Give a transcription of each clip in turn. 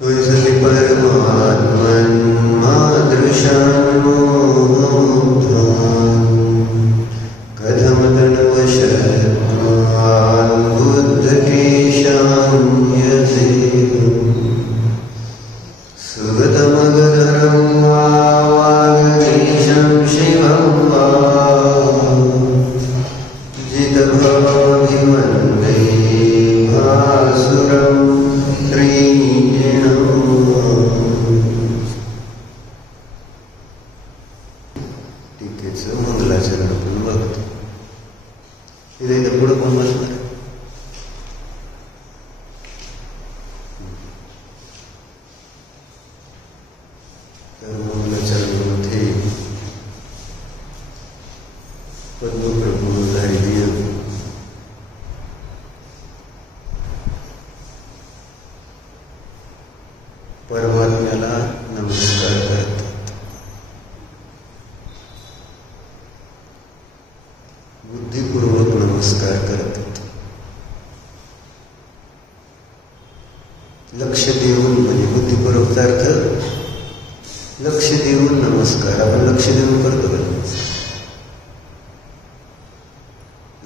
त्वयि परमात्मन्मादृशान्मोहान् कथमतनुवशत्वान् बुद्धकेशां यदेवम् सुगतमगधरं वा वागीशं शिवं वा जितभाभिमन्ये भासुरं श्रीजिणम् टीकेचं मंगलाचरण आपण बघतो. इथे पुढं कोण बसणार? मंगलाचरणामध्ये पद्मप्रभू धारिय परमात्म्याला नमस्कार करतात. बुद्धिपूर्वक नमस्कार करतात. लक्ष देऊन, म्हणजे बुद्धिपूर्वकचा अर्थ लक्ष देऊन नमस्कार. आपण लक्ष देऊन करतो का?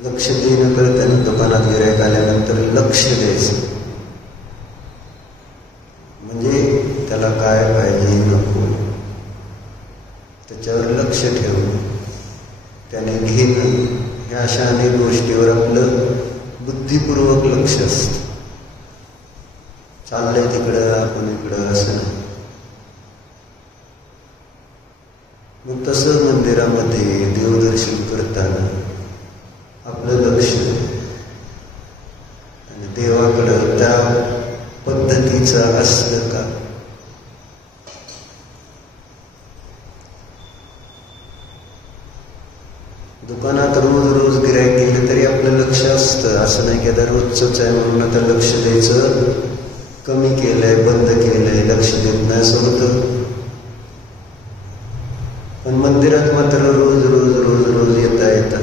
लक्ष देणं करताना दुकानात गिऱ्हाईक आल्यानंतर लक्ष द्यायचं, म्हणजे त्याला काय पाहिजे नको त्याच्यावर लक्ष ठेवणं, त्याने घेणं, ह्या अशा अनेक गोष्टीवर आपलं बुद्धिपूर्वक लक्ष असतं. चाललंय तिकडं आपण इकडं असं नाही. मग तसं मंदिरामध्ये देवदर्शन करताना आपलं लक्ष आणि देवाकडं त्या पद्धतीचं असतं का? दुकानात रोज रोज गिऱ्हाईक केलं तरी आपलं लक्ष असतं. असं नाही की आता रोजच आहे म्हणून आता लक्ष द्यायचं कमी केलंय, बंद केलंय, लक्ष देत नाही असं होतं. पण मंदिरात मात्र रोज रोज रोज रोज येता येतं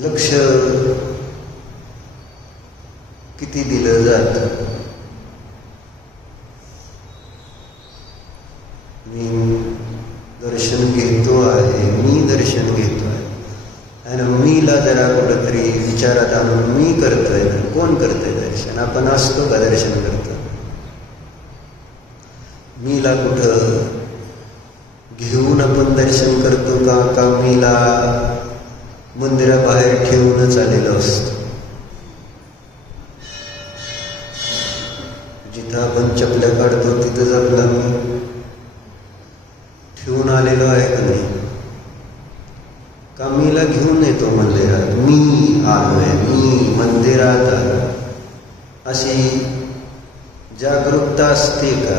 लक्ष किती दिलं जातं. मी दर्शन घेतो आहे, मी दर्शन घेतो आहे, आणि मीला जरा कुठंतरी विचारात आणून मी करतोय ना, कोण करतोय दर्शन? आपण असतो का दर्शन करतो? मीला कुठं घेऊन आपण दर्शन करतो का मीला मंदिराबाहेर ठेवूनच आलेलो असतो? जिथं आपण चपल्या काढतो तिथंच आपला मी ठेवून आलेलो आहे का नाही? का मीला घेऊन येतो मंदिरात? मी आलोय, मी मंदिरात आलो, अशी जागरूकता असते का?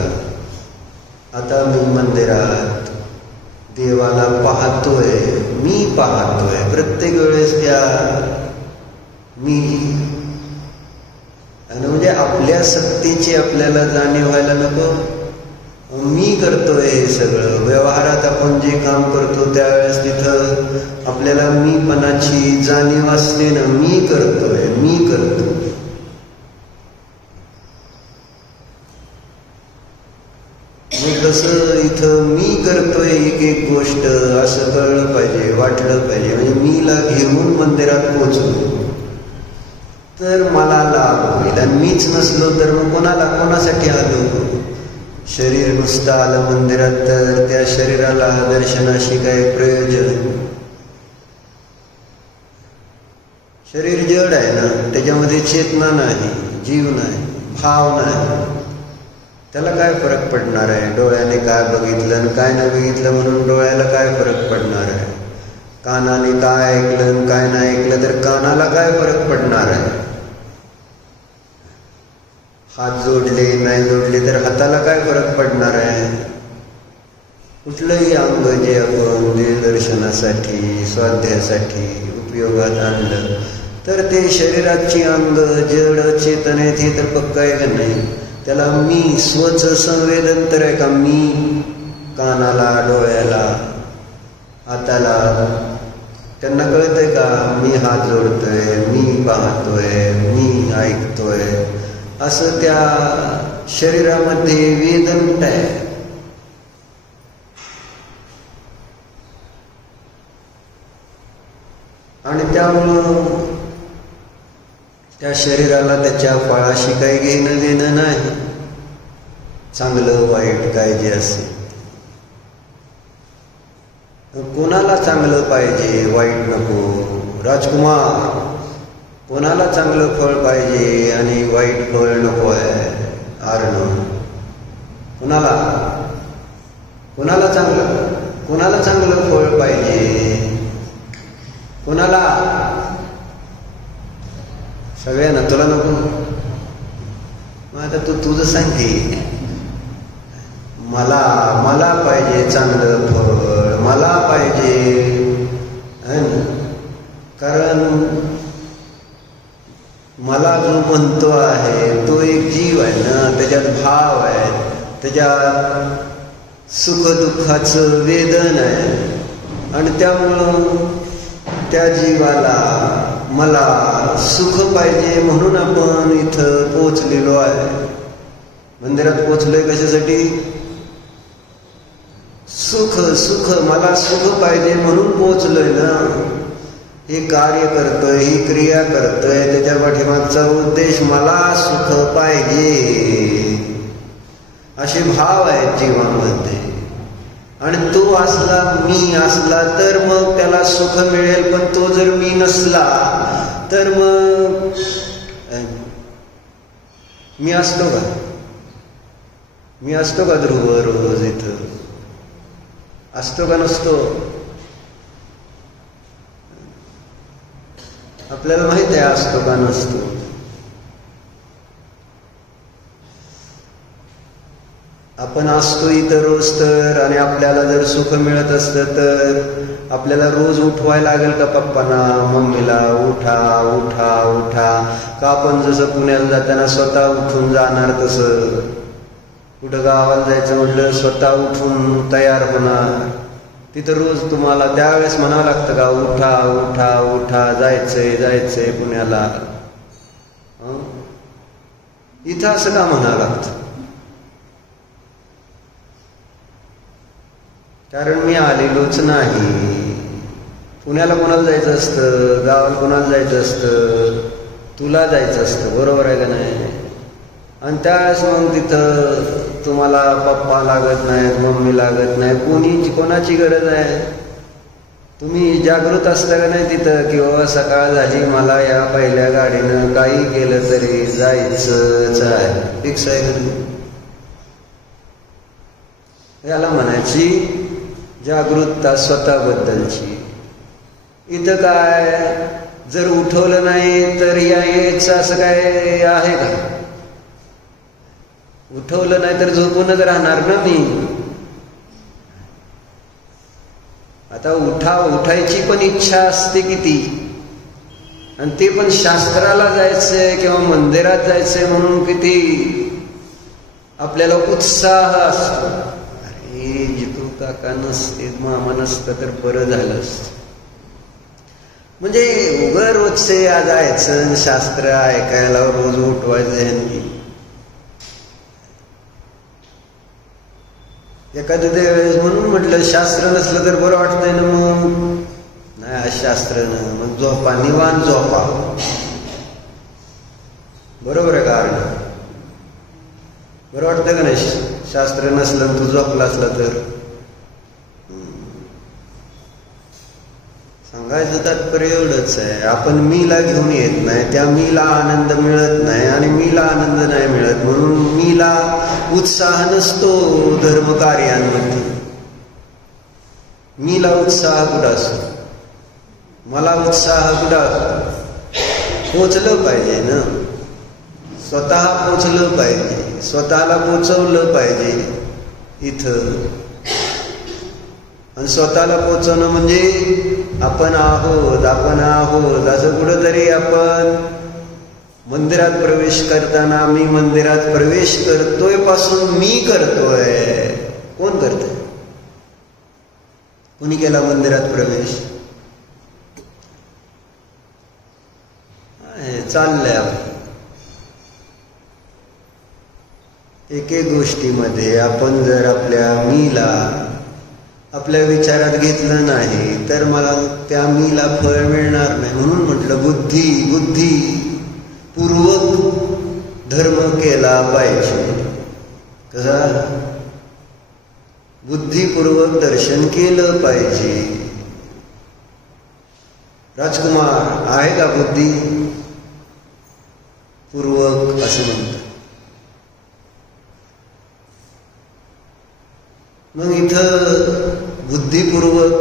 आता मी मंदिरात देवाला पाहतोय, मी पाहतोय, प्रत्येक वेळेस त्या मी, आणि म्हणजे आपल्या सत्तेची आपल्याला जाणीव व्हायला नको. मी करतोय हे सगळं. व्यवहारात आपण जे काम करतो त्यावेळेस तिथं आपल्याला मीपणाची जाणीव असते ना, मी करतोय, मी करतो. मग तसं इथं मी करतोय एक एक गोष्ट असं कळलं पाहिजे, वाटलं पाहिजे. म्हणजे मीला घेऊन मंदिरात पोचलो तर मला लाभ होईल, आणि मीच नसलो तर मग कोणासाठी आलो? शरीर नुसतं आलं मंदिरात तर त्या शरीराला दर्शनाशी काय प्रयोजन? शरीर जड आहे ना, त्याच्यामध्ये चेतना नाही, जीव नाही, भाव नाही. त्याला काय फरक पडणार आहे? डोळ्याने काय बघितलं आणि काय नाही बघितलं म्हणून डोळ्याला काय फरक पडणार आहे? कानाने काय ऐकलं आणि काय नाही ऐकलं तर कानाला काय फरक पडणार आहे? हात जोडले नाही जोडले तर हाताला काय फरक पडणार आहे? कुठलंही अंग जे आपण देवदर्शनासाठी, स्वाध्यायासाठी उपयोगात आणलं तर ते शरीराची अंग जड चेतन आहे, ते तर पक्का आहे का नाही? त्याला मी स्वच संवेदन तर आहे का? मी कानाला, डोळ्याला, हाताला त्यांना कळतंय का? मी हात जोडतोय, मी पाहतोय, मी ऐकतोय, असं त्या शरीरामध्ये वेदन आहे. आणि त्यामुळं त्या शरीराला त्याच्या फळाशी काही घेणं देणं नाही. चांगलं वाईट काय जे असेल, कोणाला चांगलं पाहिजे वाईट नको राजकुमार, कोणाला चांगलं फळ पाहिजे आणि वाईट फळ नको आहे आरण. कोणाला चांगलं फळ पाहिजे, कोणाला? सगळ्यांना. तुला नको? मग आता तू तुझं सांग की. मला पाहिजे चांगलं फळ, मला पाहिजे. कारण मला जो म्हणतो आहे तो एक जीव आहे ना, त्याच्यात भाव आहे, त्याच्यात सुखदुःखाचं वेदन आहे. आणि त्यामुळं त्या जीवाला मला सुख पाहिजे म्हणून आपण इथं पोचलेलो आहे. मंदिरात पोचलोय कशासाठी? सुख मला सुख पाहिजे म्हणून पोचलोय ना. हे कार्य करतोय, ही क्रिया करतोय, त्याच्या पाठीमागचा उद्देश मला सुख पाहिजे. असे भाव आहेत जीवामध्ये. आणि तो असला, मी असला तर मग त्याला सुख मिळेल. पण तो जर मी नसला तर मग मी असतो का ध्रुव रोज इथं? असतो का नसतो? आपल्याला माहित आहे असतो का नसतो. आपण असतो इथं रोज तर, आणि आपल्याला जर सुख मिळत असतं तर आपल्याला रोज उठवायला लागेल का पप्पांना, मम्मीला? उठा उठा उठा. का आपण जसं पुण्याला जाताना स्वतः उठून जाणार तसं, कुठं गावाला जायचं म्हटलं स्वतः उठून तयार होणार. तिथं रोज तुम्हाला त्यावेळेस म्हणावं लागतं का उठा उठा उठा, जायचंय पुण्याला? इथं असं का म्हणावं लागतं? कारण मी आलेलोच नाही. पुण्याला कोणाला जायचं असतं, गावाला कोणाला जायचं असतं? तुला जायचं असतं, बरोबर आहे का नाही? आणि त्यावेळेस मग तिथं तुम्हाला पप्पा लागत नाहीत, मम्मी लागत नाही, कोणाची गरज आहे? तुम्ही जागृत असता का नाही तिथं, किंवा सकाळ झाली मला या पहिल्या गाडीनं काही केलं तरी जायचंच आहे, फिक्स आहे का? याला म्हणायची जागृतता स्वतःबद्दलची. इथं काय जर उठवलं नाही तर यायचं असं काय आहे का? उठवलं नाही तर झोपूनच राहणार ना मी. आता उठायची पण इच्छा असते किती, आणि ते पण शास्त्राला जायचंय किंवा मंदिरात जायचंय म्हणून किती आपल्याला उत्साह असतो. अरे जितू काका नसते, मामा नसतं तर बरं झालं असतं. म्हणजे उघड रोजचे जायचं, शास्त्र ऐकायला रोज उठवायचं. एखाद्या वेळेस म्हणून म्हटलं शास्त्र नसलं तर बरं वाटतंय ना. मग नाही शास्त्र ना, मग झोपा, निवांत झोपा. बरोबर आहे का? बरं वाटतं का नाही? शास्त्र नसलं तू झोपला असला तर. सांगायचं तात्पर्य एवढंच आहे, आपण मीला घेऊन येत नाही, त्या मीला आनंद मिळत नाही, आणि मीला आनंद नाही मिळत म्हणून मीला उत्साह नसतो धर्म कार्यांमध्ये. मीला उत्साह कुठं असतो? मला उत्साह कुठं? पोचलं पाहिजे ना, स्वतः पोचलं पाहिजे, स्वतःला पोचवलं पाहिजे इथं. आणि स्वतःला पोचवणं म्हणजे आपण आहोत असं कुठंतरी. आपण मंदिरात प्रवेश करताना मी मंदिरात प्रवेश करतोय पासून मी करतोय. कोण करतोय? कोणी केला मंदिरात प्रवेश? चाललंय आपण. एक एक गोष्टीमध्ये आपण जर आपल्या मीला आपल्या विचारात घेतलं नाही तर मला त्या मीला फळ मिळणार नाही. म्हणून म्हटलं बुद्धिपूर्वक धर्म केला पाहिजे. कसा? बुद्धिपूर्वक दर्शन केलं पाहिजे. राजकुमार आहे का बुद्धी पूर्वक असं म्हणतात. मग इथं बुद्धिपूर्वक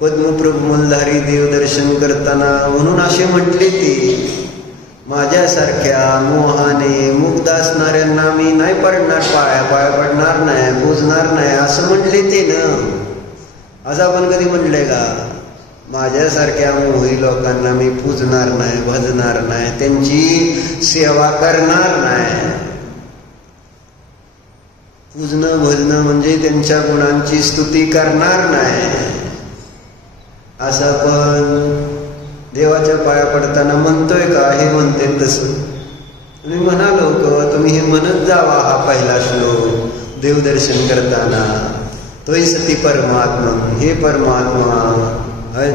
पद्मप्रभू मल्हारी देवदर्शन करताना म्हणून असे म्हटले ते, माझ्यासारख्या मोहाने मुग्ध असणाऱ्यांना मी नाही पडणार, पाया पडणार नाही, पूजणार नाही असं म्हटले ते ना. असं आपण कधी म्हटलंय का? माझ्यासारख्या मोही लोकांना मी पूजणार नाही, भजणार नाही, त्यांची सेवा करणार नाही. पूजणं भजणं म्हणजे त्यांच्या गुणांची स्तुती करणार नाही असं आपण देवाच्या पाया पडताना म्हणतोय का? हे म्हणते तसं. मी म्हणालो का तुम्ही हे म्हणत जावा हा पहिला श्लोक देवदर्शन करताना. तोही सती परमात्मा, हे परमात्मा आहे,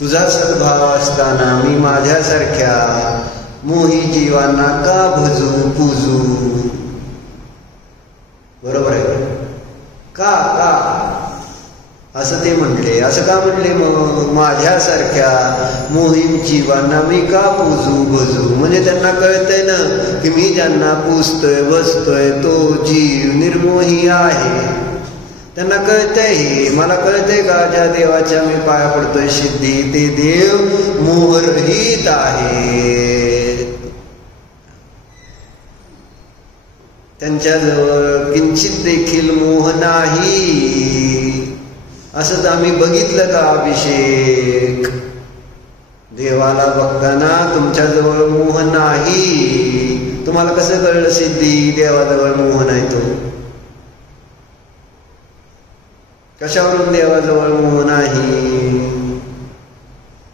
तुझा सद्भाव असताना मी माझ्यासारख्या मोही जीवांना का भजू पूजू? बरोबर आहे का? असं ते म्हटले. असं का म्हटले? मग माझ्यासारख्या मोहीम जीवांना मी का पूजू भजू? म्हणजे त्यांना कळतंय ना की मी ज्यांना पूजतोय बसतोय तो जीव निर्मोही आहे. त्यांना कळतंय हे. मला कळतंय का ज्या देवाच्या मी पाया पडतोय सिद्धी ते देव मोहरहित आहे. त्यांच्याजवळ किंचित देखील मोह नाही. असंच आम्ही बघितलं का अभिषेक? देवाला बघताना तुमच्याजवळ मोह नाही. तुम्हाला कसं कळलं सिद्धी देवाजवळ मोह नाही? तो कशावरून देवाजवळ मोह नाही?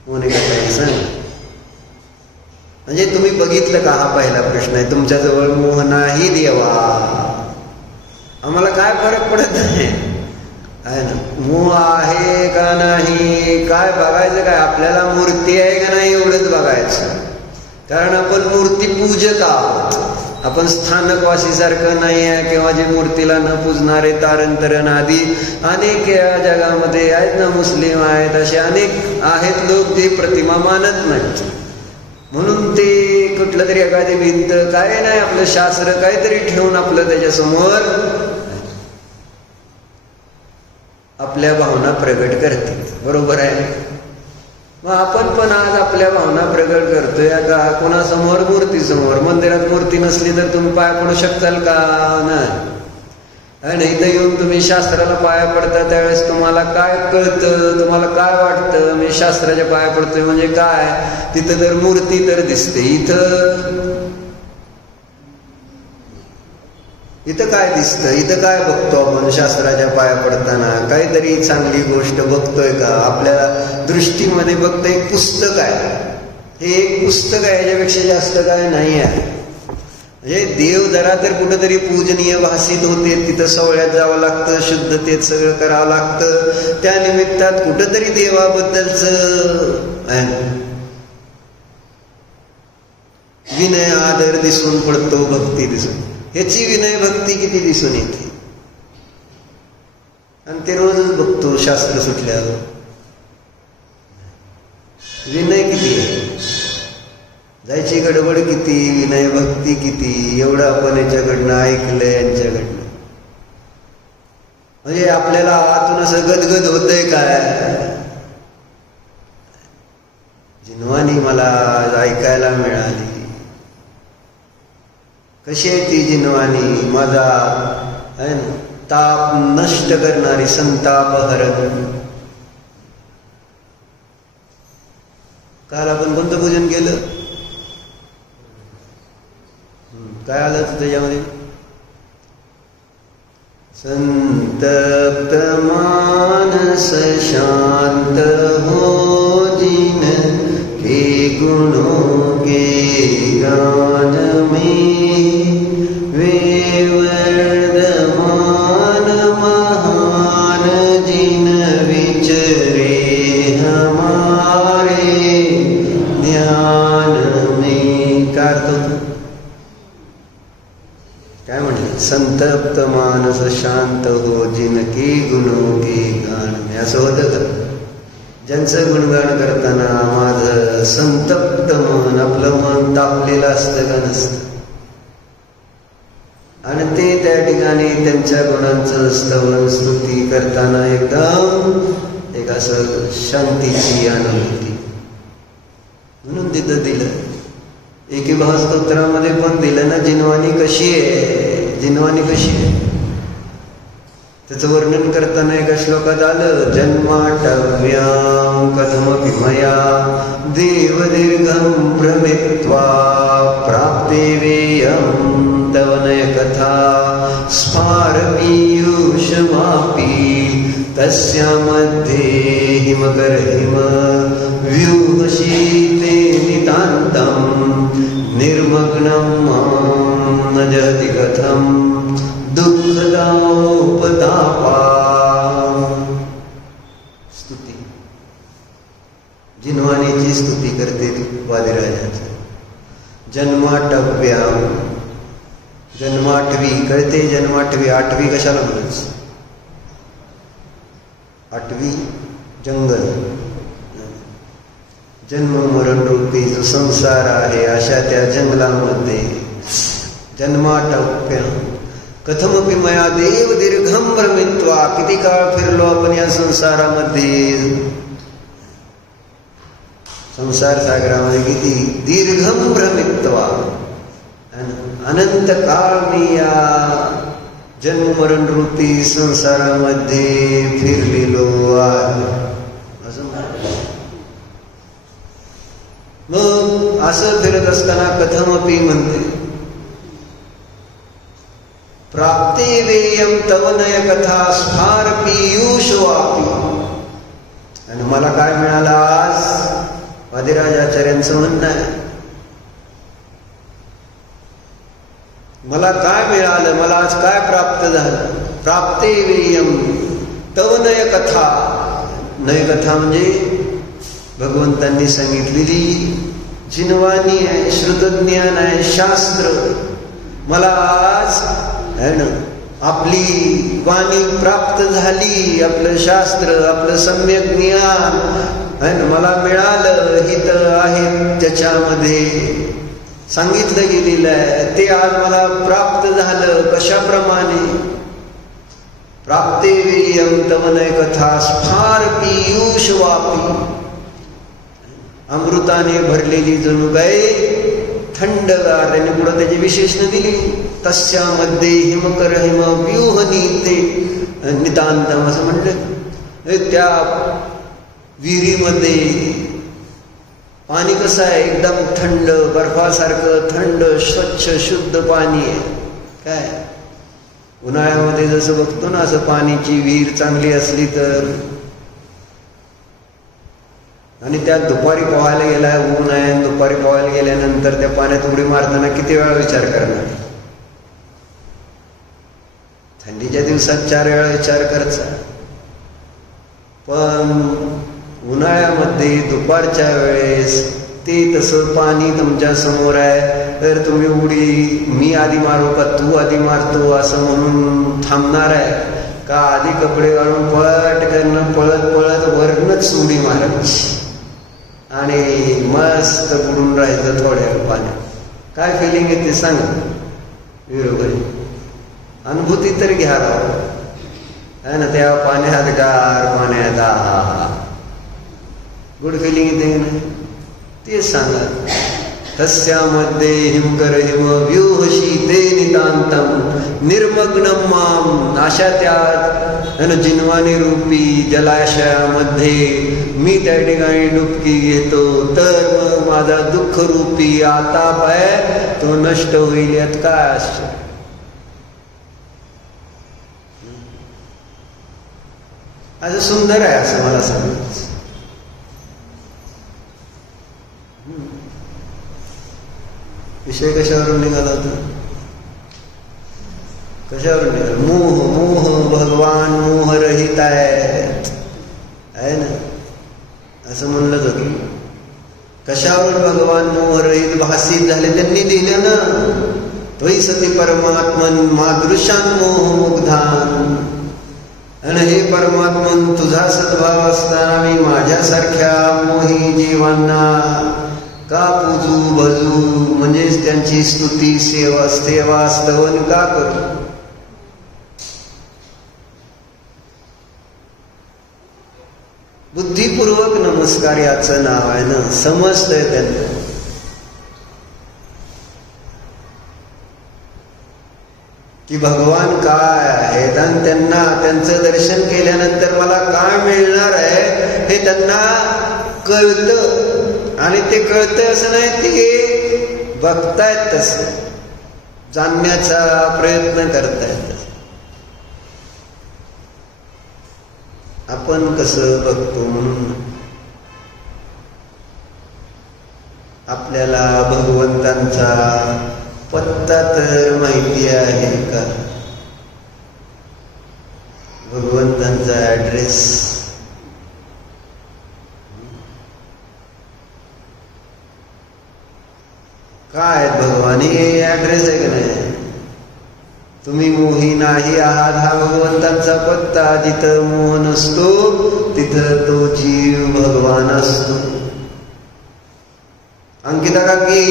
मोने काय सांग. म्हणजे तुम्ही बघितलं का? हा पहिला प्रश्न आहे. तुमच्याजवळ मोह नाही देवा. आम्हाला काय फरक पडत नाही आहे ना, मोह आहे का नाही काय बघायचं काय? आपल्याला मूर्ती आहे का नाही एवढंच बघायचं. कारण आपण मूर्ती पूजक आहोत. आपण स्थानकवासीसारखं नाही आहे किंवा जे मूर्तीला न पूजणारे तारण आदी अनेक या जगामध्ये आहेत ना, मुस्लिम आहेत, असे अनेक आहेत लोक जे प्रतिमा मानत नाहीत. म्हणून ते कुठलं तरी एखादी भिंत काय नाही, आपलं शास्त्र काहीतरी ठेवून आपलं त्याच्यासमोर आपल्या भावना प्रगट करते. बरोबर आहे. मग आपण पण आज आपल्या भावना प्रगट करतोय का? कोणासमोर? मूर्तीसमोर. मंदिरात मूर्ती नसली तर तुम्ही पाया पडू शकताल का? नाही. इथं येऊन तुम्ही शास्त्राला पाया पडता त्यावेळेस तुम्हाला काय कळतं? तुम्हाला काय वाटतं? मी शास्त्राच्या पाया पडतोय म्हणजे काय? तिथं तर मूर्ती तर दिसते. इथं काय दिसतं? इथं काय बघतो आपण शास्त्राच्या पाया पडताना? काहीतरी चांगली गोष्ट बघतोय का? आपल्या दृष्टीमध्ये बघतं एक पुस्तक आहे. हे एक पुस्तक आहे, याच्यापेक्षा जास्त काय नाही आहे. म्हणजे देव जरा तर कुठंतरी पूजनीय भासित होते. तिथं सोहळ्यात जावं लागतं, शुद्धतेत सगळं करावं लागतं. त्या निमित्तात कुठंतरी देवाबद्दलचं विनय आदर दिसून पडतो, भक्ती दिसून. ह्याची विनय भक्ती किती दिसून येते. आणि ते रोजच बघतो शास्त्र सुटल्यावर. विनय किती आहे, जायची गडबड किती, विनय भक्ती किती, एवढं आपण याच्याकडनं ऐकलंय यांच्याकडनं. म्हणजे आपल्याला आतून असं गदगद होतंय काय? जिनवानी मला ऐकायला मिळाली. कशी आहे ती जिनवानी? माझा आहे ना ताप नष्ट करणारी, संताप हरण. काल आपण कोणतं पूजन केलं? काय आलं त्याच्यामध्ये? संतप्त मानस शांत हो जिन के गुणों के गान में वेव काय म्हणले, संतप्त मानस शांत हो जिनकी गुणो की गाण. असं होतं का? ज्यांचं गुणगान करताना माझं संतप्त मन, आपलं मन तापलेलं असतं का? नसतं. आणि ते त्या ठिकाणी त्यांच्या गुणांचं स्तवन स्तुती करताना एकदम एक असं शांतीची अनुभूती. म्हणून तिथं दिलं एकी भावस्तोत्रामध्ये पण दिलं ना, जिनवाणी कशी आहे, जिनवाणी कशी आहे त्याचं वर्णन करताना एका श्लोकात आलं, जन्माटव्यां कथमपि मया देवदीर्घं भ्रमित्वा प्राप्ते वेयं तव नय कथा स्फारपीयूषमापी तस्यामध्ये हिमगर्हिम व्यूहशीते नितान्तं निर्मग्नं मां न जहति कथं दुःखदापतापा. स्तुती, जिनवाणीची स्तुती करते वादिराजाची. जन्माटव्या, जन्माटवी कळते, जन्माटवी. आठवी कशाला म्हणत? आठवी जंगल. जन्म मरण रूपी जो संसार आहे अशा त्या जंगलामध्ये जन्माटव्या कथमपि मया देव दीर्घं भ्रमित्वा. किती काळ फिरलो आपण या संसारामध्ये, संसार सागरामध्ये किती दीर्घं भ्रमित्वा, अनंत काळ मी या जन्म मरण रूपी संसारामध्ये फिरलेलो आहे. असं मग असं फिरत असताना कथमपि म्हणते, प्राप्ते वेयं तव नय कथा स्फार पीयूषवापी. आणि मला काय मिळालं आज? वादिराजाचार्यांचं म्हणणं आहे, मला काय मिळालं, मला आज काय प्राप्त झालं? प्राप्ते वेयं तव नय कथा. नय कथा म्हणजे भगवंतांनी सांगितलेली जिनवाणी आहे, श्रुतज्ञान आहे, शास्त्र. मला आज है ना आपली वाणी प्राप्त झाली, आपलं शास्त्र, आपलं सम्यक ज्ञान है ना मला मिळालं. हित आहे त्याच्यामध्ये सांगितलं गेलेलं आहे, ते आज मला प्राप्त झालं. कशाप्रमाणे? प्राप्ते वेयं तव नय कथा स्फार पीयूषवापी. अमृताने भरलेली जणू काय थंडगार. त्यांनी पुढे त्याची विशेषण दिली, तस्यामध्ये हिमकर हिम व्यूहनीते नितांतम असं म्हणलं. त्या विहिरीमध्ये पाणी कसं आहे? एकदम थंड, बर्फासारखं थंड, स्वच्छ, शुद्ध पाणी आहे. काय उन्हाळ्यामध्ये जसं बघतो ना, असं पाण्याची विहीर चांगली असली तर, आणि त्यात दुपारी पोहायला गेलाय, ऊन आहे, दुपारी पोहायला गेल्यानंतर त्या पाण्यात उडी मारताना किती वेळा विचार करणार? थंडीच्या दिवसात 4 वेळा विचार करायचा, पण उन्हाळ्यामध्ये दुपारच्या वेळेस ते तसं पाणी तुमच्या समोर आहे, तर तुम्ही उडी मी आधी मारू का तू आधी मारतो असं म्हणून थांबणार आहे का? आधी कपडे घालून पळत करणं, पळत पळत वरनच उडी मारायची आणि मस्त बुडून राहायचं थोड्या पाण्यात. काय फिलिंग येते सांग? बरोबर, अनुभूती तर घ्या राव है ना. त्या पाण्यात गार, पाण्यात आहा, गुड फिलिंग येते ना, ते सांगा. तस्यामध्ये हिमकर हिम व्यूहशीते नितांतम निर्मग्नं माम. अशा त्या जिनवाणी रूपी जलाशयामध्ये मी त्या ठिकाणी डुबकी घेतो, तर मग माझा दुःख रूपी आताप आहे तो नष्ट होईल. यात काय असतं? असं सुंदर आहे असं मला सांगायचं. विषय कशावरून निघाला होता? कशावरून निघाला? मोह. मोह भगवान मोहरहित आहे ना, असं म्हणलं होतं. कशावरून भगवान मोहरहित भासित झाले? त्यांनी दिलं ना, त्वयि सती परमात्मन मादृशान मोहमुग्धान. आणि हे परमात्मन तुझा सद्भाव असताना मी माझ्यासारख्या मोही जीवांना का पूजू भजू, म्हणजेच त्यांची स्तुती सेवा स्तवन का करू. बुद्धिपूर्वक नमस्कार याचं नाव आहे ना, समजतंय त्यांना. की भगवान काय आहेत आणि त्यांना त्यांचं दर्शन केल्यानंतर मला काय मिळणार आहे हे त्यांना कळतं. आणि ते कळतं असं नाही, ते बघतायत, तसं जाणण्याचा प्रयत्न करतायत. आपण कसं बघतो म्हणून आपल्याला भगवंतांचा पत्ता तर माहिती आहे का? भगवंतांचा ऍड्रेस काय? भगवान हे ऍड्रेस आहे का नाही? तुम्ही मोही नाही आहात हा भगवंतांचा पत्ता. जिथं मोह नसतो तिथं तो जीव भगवान असतो. अंकिता काकी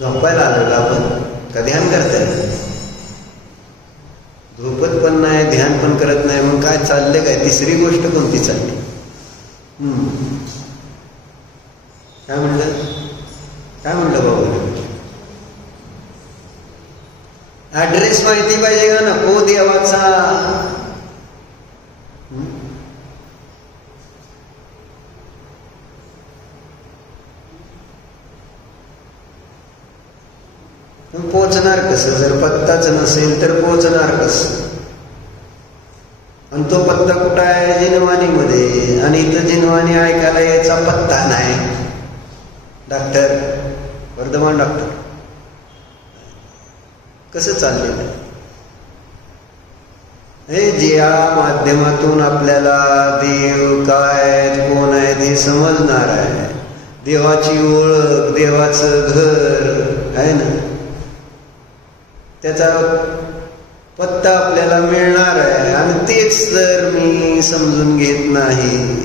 झोपायला आलं का? आपण का ध्यान करताय? झोपत पण नाही, ध्यान पण करत नाही, मग काय चाललंय? काय तिसरी गोष्ट कोणती चालली? काय म्हणलं बाबा? ऍड्रेस माहिती पाहिजे का नको देवाचा? पोचणार कसं? जर पत्ताच नसेल तर पोचणार कसं? आणि तो पत्ता कुठं आहे? जिनवानीमध्ये. आणि इथं जिनवानी ऐकायला याचा पत्ता नाही. डॉक्टर वर्धमान डॉक्टर कसं चाललेलं आहे? हे ज्या माध्यमातून आपल्याला देव काय कोण आहे ते समजणार आहे, देवाची ओळख, देवाचं घर आहे ना, त्याचा पत्ता आपल्याला मिळणार आहे. आणि तेच जर मी समजून घेत नाही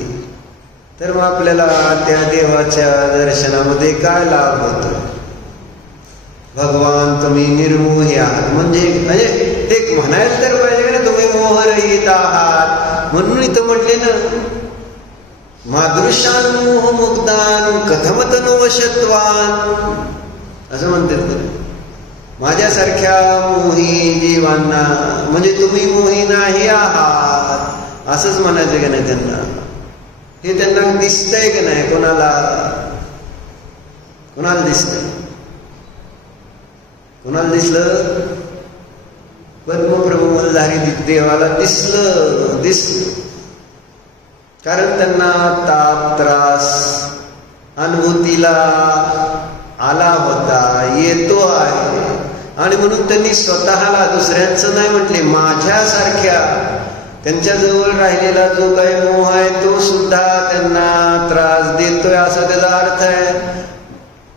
तर मग आपल्याला त्या देवाच्या दर्शनामध्ये काय लाभ होतो? भगवान तुम्ही निर्मोही आहात म्हणजे ते म्हणायला तर पाहिजे ना, तुम्ही मोहरहित आहात. म्हणून इथं म्हटले ना, मादृशान मोहमुग्धान कथमतनु वशत्वान, असं म्हणतात. माझ्यासारख्या मोही जीवांना, म्हणजे तुम्ही मोही नाही आहात असंच म्हणायचं का नाही त्यांना? हे त्यांना दिसतंय का नाही? कोणाला दिसतंय? कोणाला दिसलं? पद्मप्रभू मल्हारी देवाला दिसलं. कारण त्यांना ताप त्रास अनुभूतीला आला होता, येतो आहे. आणि म्हणून त्यांनी स्वतःला, दुसऱ्यांचं नाही म्हटले, माझ्यासारख्या त्यांच्याजवळ राहिलेला जो काही मोह आहे तो सुद्धा त्यांना त्रास देतोय असा त्याचा अर्थ आहे.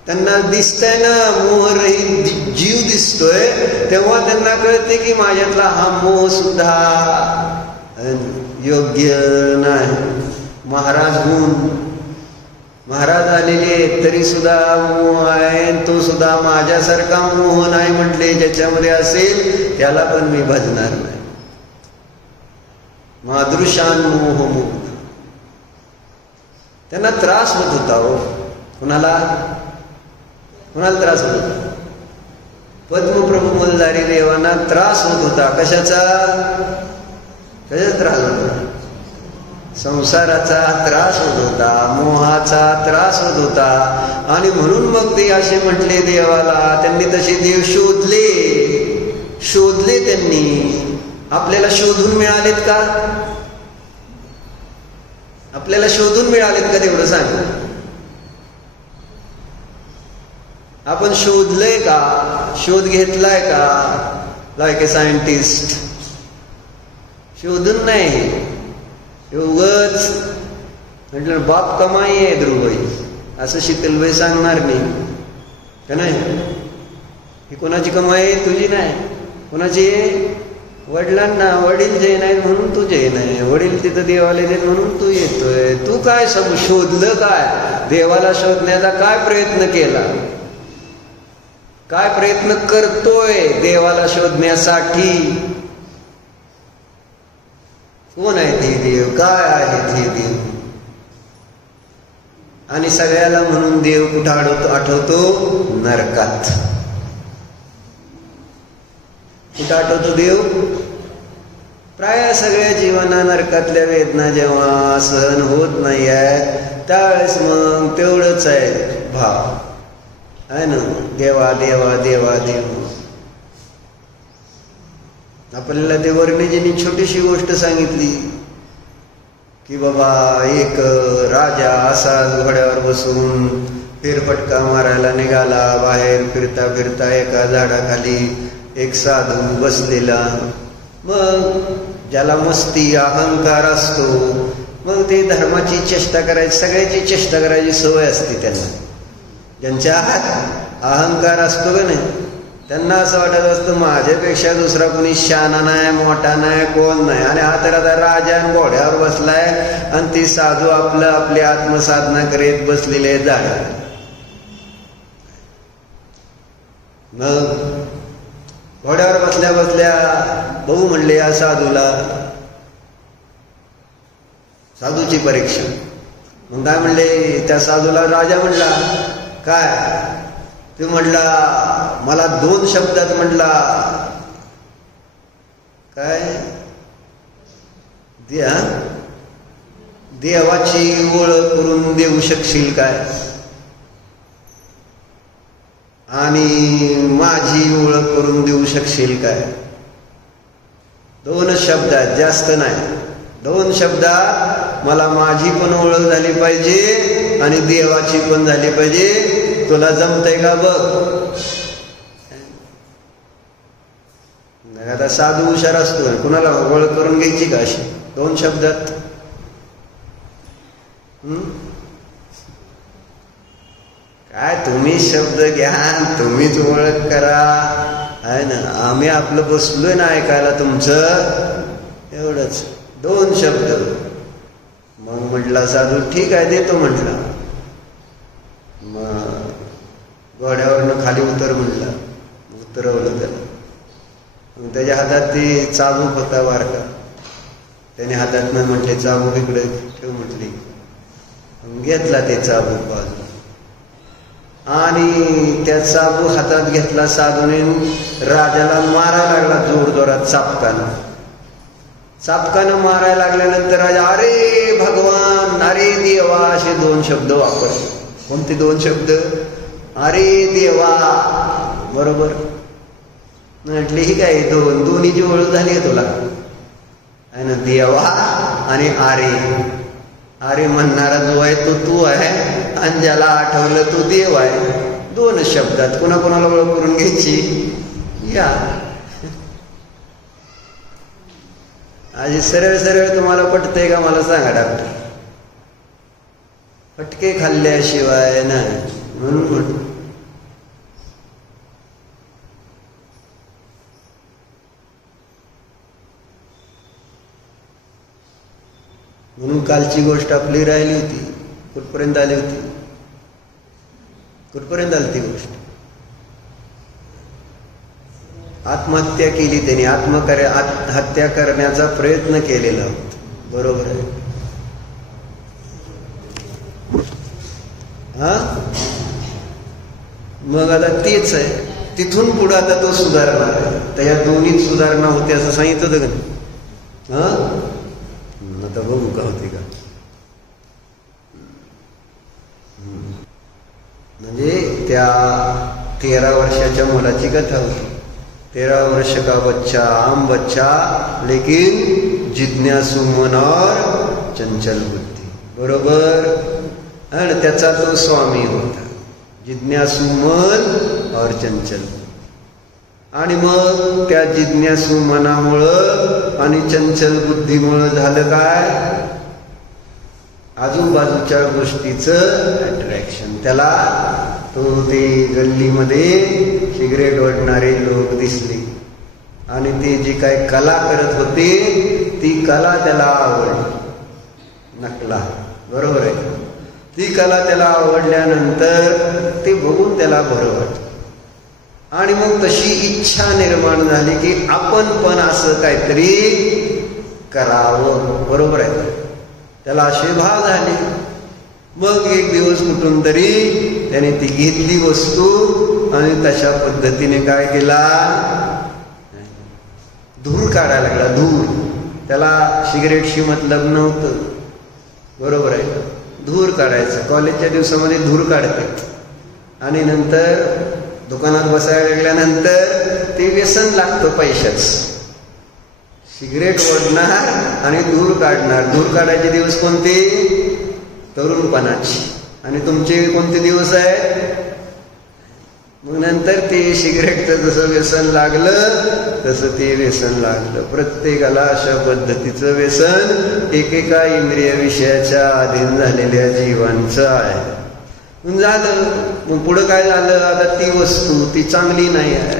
त्यांना दिसतंय ना, मोहरहित जीव दिसतोय, तेव्हा त्यांना कळते की माझ्यातला हा मोह सुद्धा योग्य नाही. महाराज आलेले तरी सुद्धा मोह आहे, तो सुद्धा माझ्यासारखा मोह नाही म्हटले. ज्याच्यामध्ये असेल त्याला पण मी भजणार नाही. मादृशान मोहमुग्ध. त्यांना त्रास होत होता. हो, कुणाला त्रास होत होता? पद्मप्रभू मल्हारी देवांना त्रास होत होता. कशाचा त्रास होत होता? संसाराचा त्रास होत होता, मोहाचा त्रास होत होता. आणि म्हणून मग ते असे म्हटले देवाला. त्यांनी तसे देव शोधले त्यांनी. आपल्याला शोधून मिळालेत का? आपल्याला शोधून मिळालेत का? तेवढं सांग. आपण शोधलंय का? शोध घेतलाय का? लाईक ए सायंटिस्ट. शोधून नाही, उगाच म्हटलं बाप कमाई आहे ध्रुवई असं शीतलबाई सांगणार नाही. का नाही? ही कोणाची कमाई? तुझी नाही. कोणाची? वडिलांना. वडील जैन आहेत म्हणून तू जैन आहे. वडील तिथं देवाला देत म्हणून तू येतोय. तू काय शोधलं? काय देवाला शोधण्याचा काय प्रयत्न केला? काय प्रयत्न करतोय देवाला शोधण्यासाठी? कोण आहे ते देव? काय आहे ते देव? आणि सगळ्याला म्हणून देव कुठं आठवतो? नरकात. कुठं आठवतो देव? प्राय सगळ्या जीवांना नरकातल्या वेदना जेव्हा सहन होत नाही आहेत त्यावेळेस मग तेवढंच आहे भाव आहे ना, देवा देवा देवा देव. आपल्याला ते वर्णिजींनी छोटीशी गोष्ट सांगितली की बाबा एक राजा असा घोड्यावर बसून फेरफटका मारायला निघाला. बाहेर फिरता फिरता एका झाडाखाली एक साधू बसलेला. मग ज्याला मस्ती अहंकार असतो मग ते धर्माची चेष्टा करायची, सगळ्याची चेष्टा करायची सवय असते त्यांना. ज्यांच्या अहंकार असतो का नाही त्यांना असं वाटत असतं माझ्यापेक्षा दुसरा कोणी शहाणा नाही, मोठा नाही, कोण नाही. आणि हा तर आता राजा घोड्यावर बसलाय आणि ती साधू आपली आत्मसाधना करीत बसलेले झाड. मग घोड्यावर बसल्या बसल्या भाऊ म्हणले या साधूला, साधूची परीक्षा. मग काय म्हणले त्या साधूला? राजा म्हणला काय? ते म्हणला मला 2 शब्दात म्हणला काय देवाची ओळख करून देऊ शकशील काय आणि माझी ओळख करून देऊ शकशील काय? 2 शब्दात, जास्त नाही. 2 शब्दात मला माझी पण ओळख झाली पाहिजे आणि देवाची पण झाली पाहिजे. तुला जमतंय का बघ. आता साधू हुशार असतो, कुणाला ओळख करून घ्यायची का अशी 2 शब्दात? काय तुम्ही शब्द घ्या, तुम्हीच ओळख करा आहे ना. आम्ही आपलं बसलोय ना ऐकायला तुमचं, एवढंच 2 शब्द. मग म्हटला साधू ठीक आहे देतो म्हटला. मग घोड्यावरनं खाली उतर म्हटला. उतरवलं त्याला. मग त्याच्या हातात ती चाबूक होता बारका. त्याने हातातनं म्हटले चाबूक इकडे ठेव म्हटली. घेतला ते चाबूक बाजू आणि त्या चाबूक हातात घेतला साधूने. राजाला मारायला लागला जोरजोरात चापकानं मारायला लागल्यानंतर राजा अरे भगवान, अरे देवा असे 2 शब्द वापरले. कोणते 2 शब्द? अरे देवा. बरोबर म्हटले ही काय दोन्हीची ओळख झाली आहे तुला आहे ना. देवा आणि आरे. आरे म्हणणारा जो आहे तो तू आहे आणि ज्याला आठवलं तो देव आहे. 2 शब्दात कोणाकोणाला ओळख करून घ्यायची या. आज सरळ सरळ तुम्हाला पटतंय का मला सांगा डॉक्टर? फटके खाल्ल्याशिवाय नाही. म्हणून कालची गोष्ट आपली राहिली होती. कुठपर्यंत आली होती? कुठपर्यंत आली ती गोष्ट? आत्महत्या केली त्यांनी. आत्महत्या करण्याचा प्रयत्न केलेला होता. बरोबर आहे. मग आता तेच आहे. तिथून पुढे आता तो सुधारणार आहे. तर या दोन्हीत सुधारणा होते असं सांगितलं होतं का? आता बघू का होते का. म्हणजे त्या 13 वर्षाच्या मुलाची कथा होती. 13 वर्ष का बच्चा आम बच्चा लेकिन जिज्ञासु मन और चंचल बुद्धी. बरोबर. आणि त्याचा तो स्वामी होता. जिज्ञासु मन और चंचल. आणि मग त्या जिज्ञासू मनामुळं आणि चंचल बुद्धीमुळं झालं काय? आजूबाजूच्या गोष्टीचं अट्रॅक्शन. त्याला तो ते गल्लीमध्ये सिगरेट ओढणारे लोक दिसले आणि ते जी काय कला करत होते ती कला त्याला आवडली. नकला, बरोबर आहे. ती कला त्याला आवडल्यानंतर ते बघून त्याला बरं वाटलं आणि मग तशी इच्छा निर्माण झाली की आपण पण असं काहीतरी करावं. बरोबर आहे. त्याला असे भाव झाले. मग एक दिवस कुठून तरी त्याने ती घेतली वस्तू आणि तशा पद्धतीने काय केला, धूर काढायला लागला. धूर, त्याला सिगरेटशी मतलब नव्हतं. बरोबर आहे. धूर काढायचं. कॉलेजच्या दिवसामध्ये धूर काढते आणि नंतर दुकानात बसायला लागल्यानंतर ते व्यसन लागतं पैशाच. सिगरेट ओढणार आणि धूर काढणार. धूर काढायचे दिवस कोणते? तरुणपणाची. आणि तुमचे कोणते दिवस आहेत? मग नंतर ते सिगरेटचं जसं व्यसन लागलं तसं ते व्यसन लागलं. प्रत्येकाला अशा पद्धतीचं व्यसन एकेका इंद्रिय विषयाच्या अधीन झालेल्या जीवांचं आहे. झालं. मग पुढं काय झालं, आता ती वस्तू ती चांगली नाही आहे,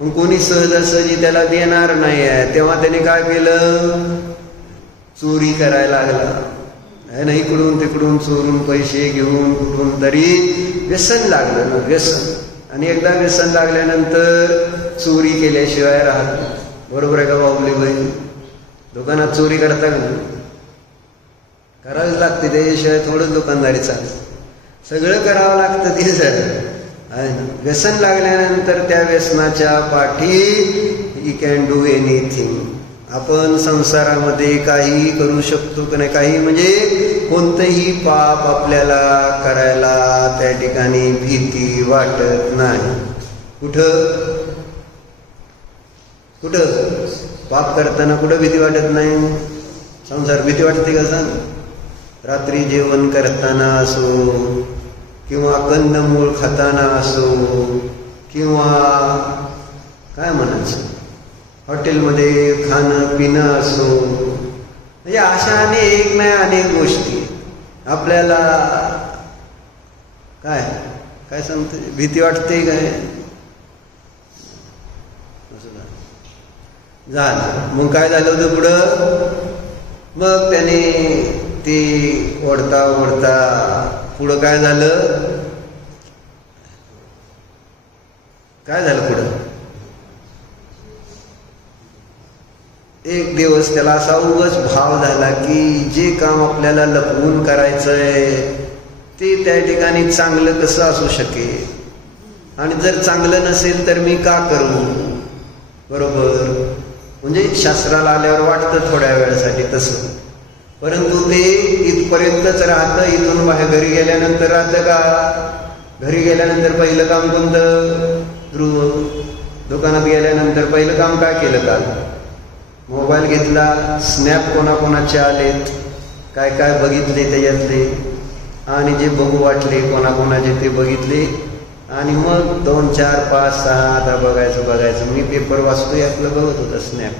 मग कोणी सहजासहजी त्याला देणार नाही आहे. तेव्हा त्याने काय केलं, चोरी करायला लागला आहे ना. इकडून तिकडून चोरून पैसे घेऊन कुठून तरी व्यसन लागलं ना, व्यसन. आणि एकदा व्यसन लागल्यानंतर चोरी केल्याशिवाय राहत नाही. बरोबर आहे का बाहुली बहीण? दुकानात चोरी करता का नाही? करावीच लागते. त्याच्याशिवाय थोडंच दुकानदारी चालते. सगळं करावं लागतं ते जर आहे ना. व्यसन लागल्यानंतर त्या व्यसनाच्या पाठी ही कॅन डू एनिथिंग. आपण संसारामध्ये काही करू शकतो का नाही? काही म्हणजे कोणतंही पाप आपल्याला करायला त्या ठिकाणी भीती वाटत नाही. कुठं पाप करताना कुठं भीती वाटत नाही? संसार भीती वाटते का सांग? रात्री जेवण करताना असो किंवा कंदमूळ खाताना असो किंवा काय म्हणायचं हॉटेलमध्ये खाणं पिणं असो, म्हणजे अशा अनेक नाही अनेक गोष्टी आपल्याला काय काय सांगते भीती वाटते काय झालं. मग काय झालं होतं पुढं? मग त्याने ते ओढता ओढता पुढं काय झालं, काय झालं पुढं? एक दिवस त्याला असा उगाच भाव झाला की जे काम आपल्याला लपवून करायचंय ते त्या ठिकाणी चांगलं कसं असू शकेल, आणि जर चांगलं नसेल तर मी का करू? बरोबर. म्हणजे शास्त्राला आल्यावर वाटतं थोड्या वेळासाठी तसं, परंतु ते इथपर्यंतच राहतं. इथून बाहेर घरी गेल्यानंतर राहतं का? घरी गेल्यानंतर पहिलं काम कोणतं? ध्रुव. दुकानात गेल्यानंतर पहिलं काम काय केलं? काल मोबाईल घेतला, स्नॅप कोणाकोणाचे आलेत, काय काय बघितले त्याच्यातले, आणि जे बघू वाटले कोणाकोणाचे ते बघितले, आणि मग 2, 4, 5, 6 आता बघायचं. मी पेपर वाचतो यातलं बघत होतं स्नॅप.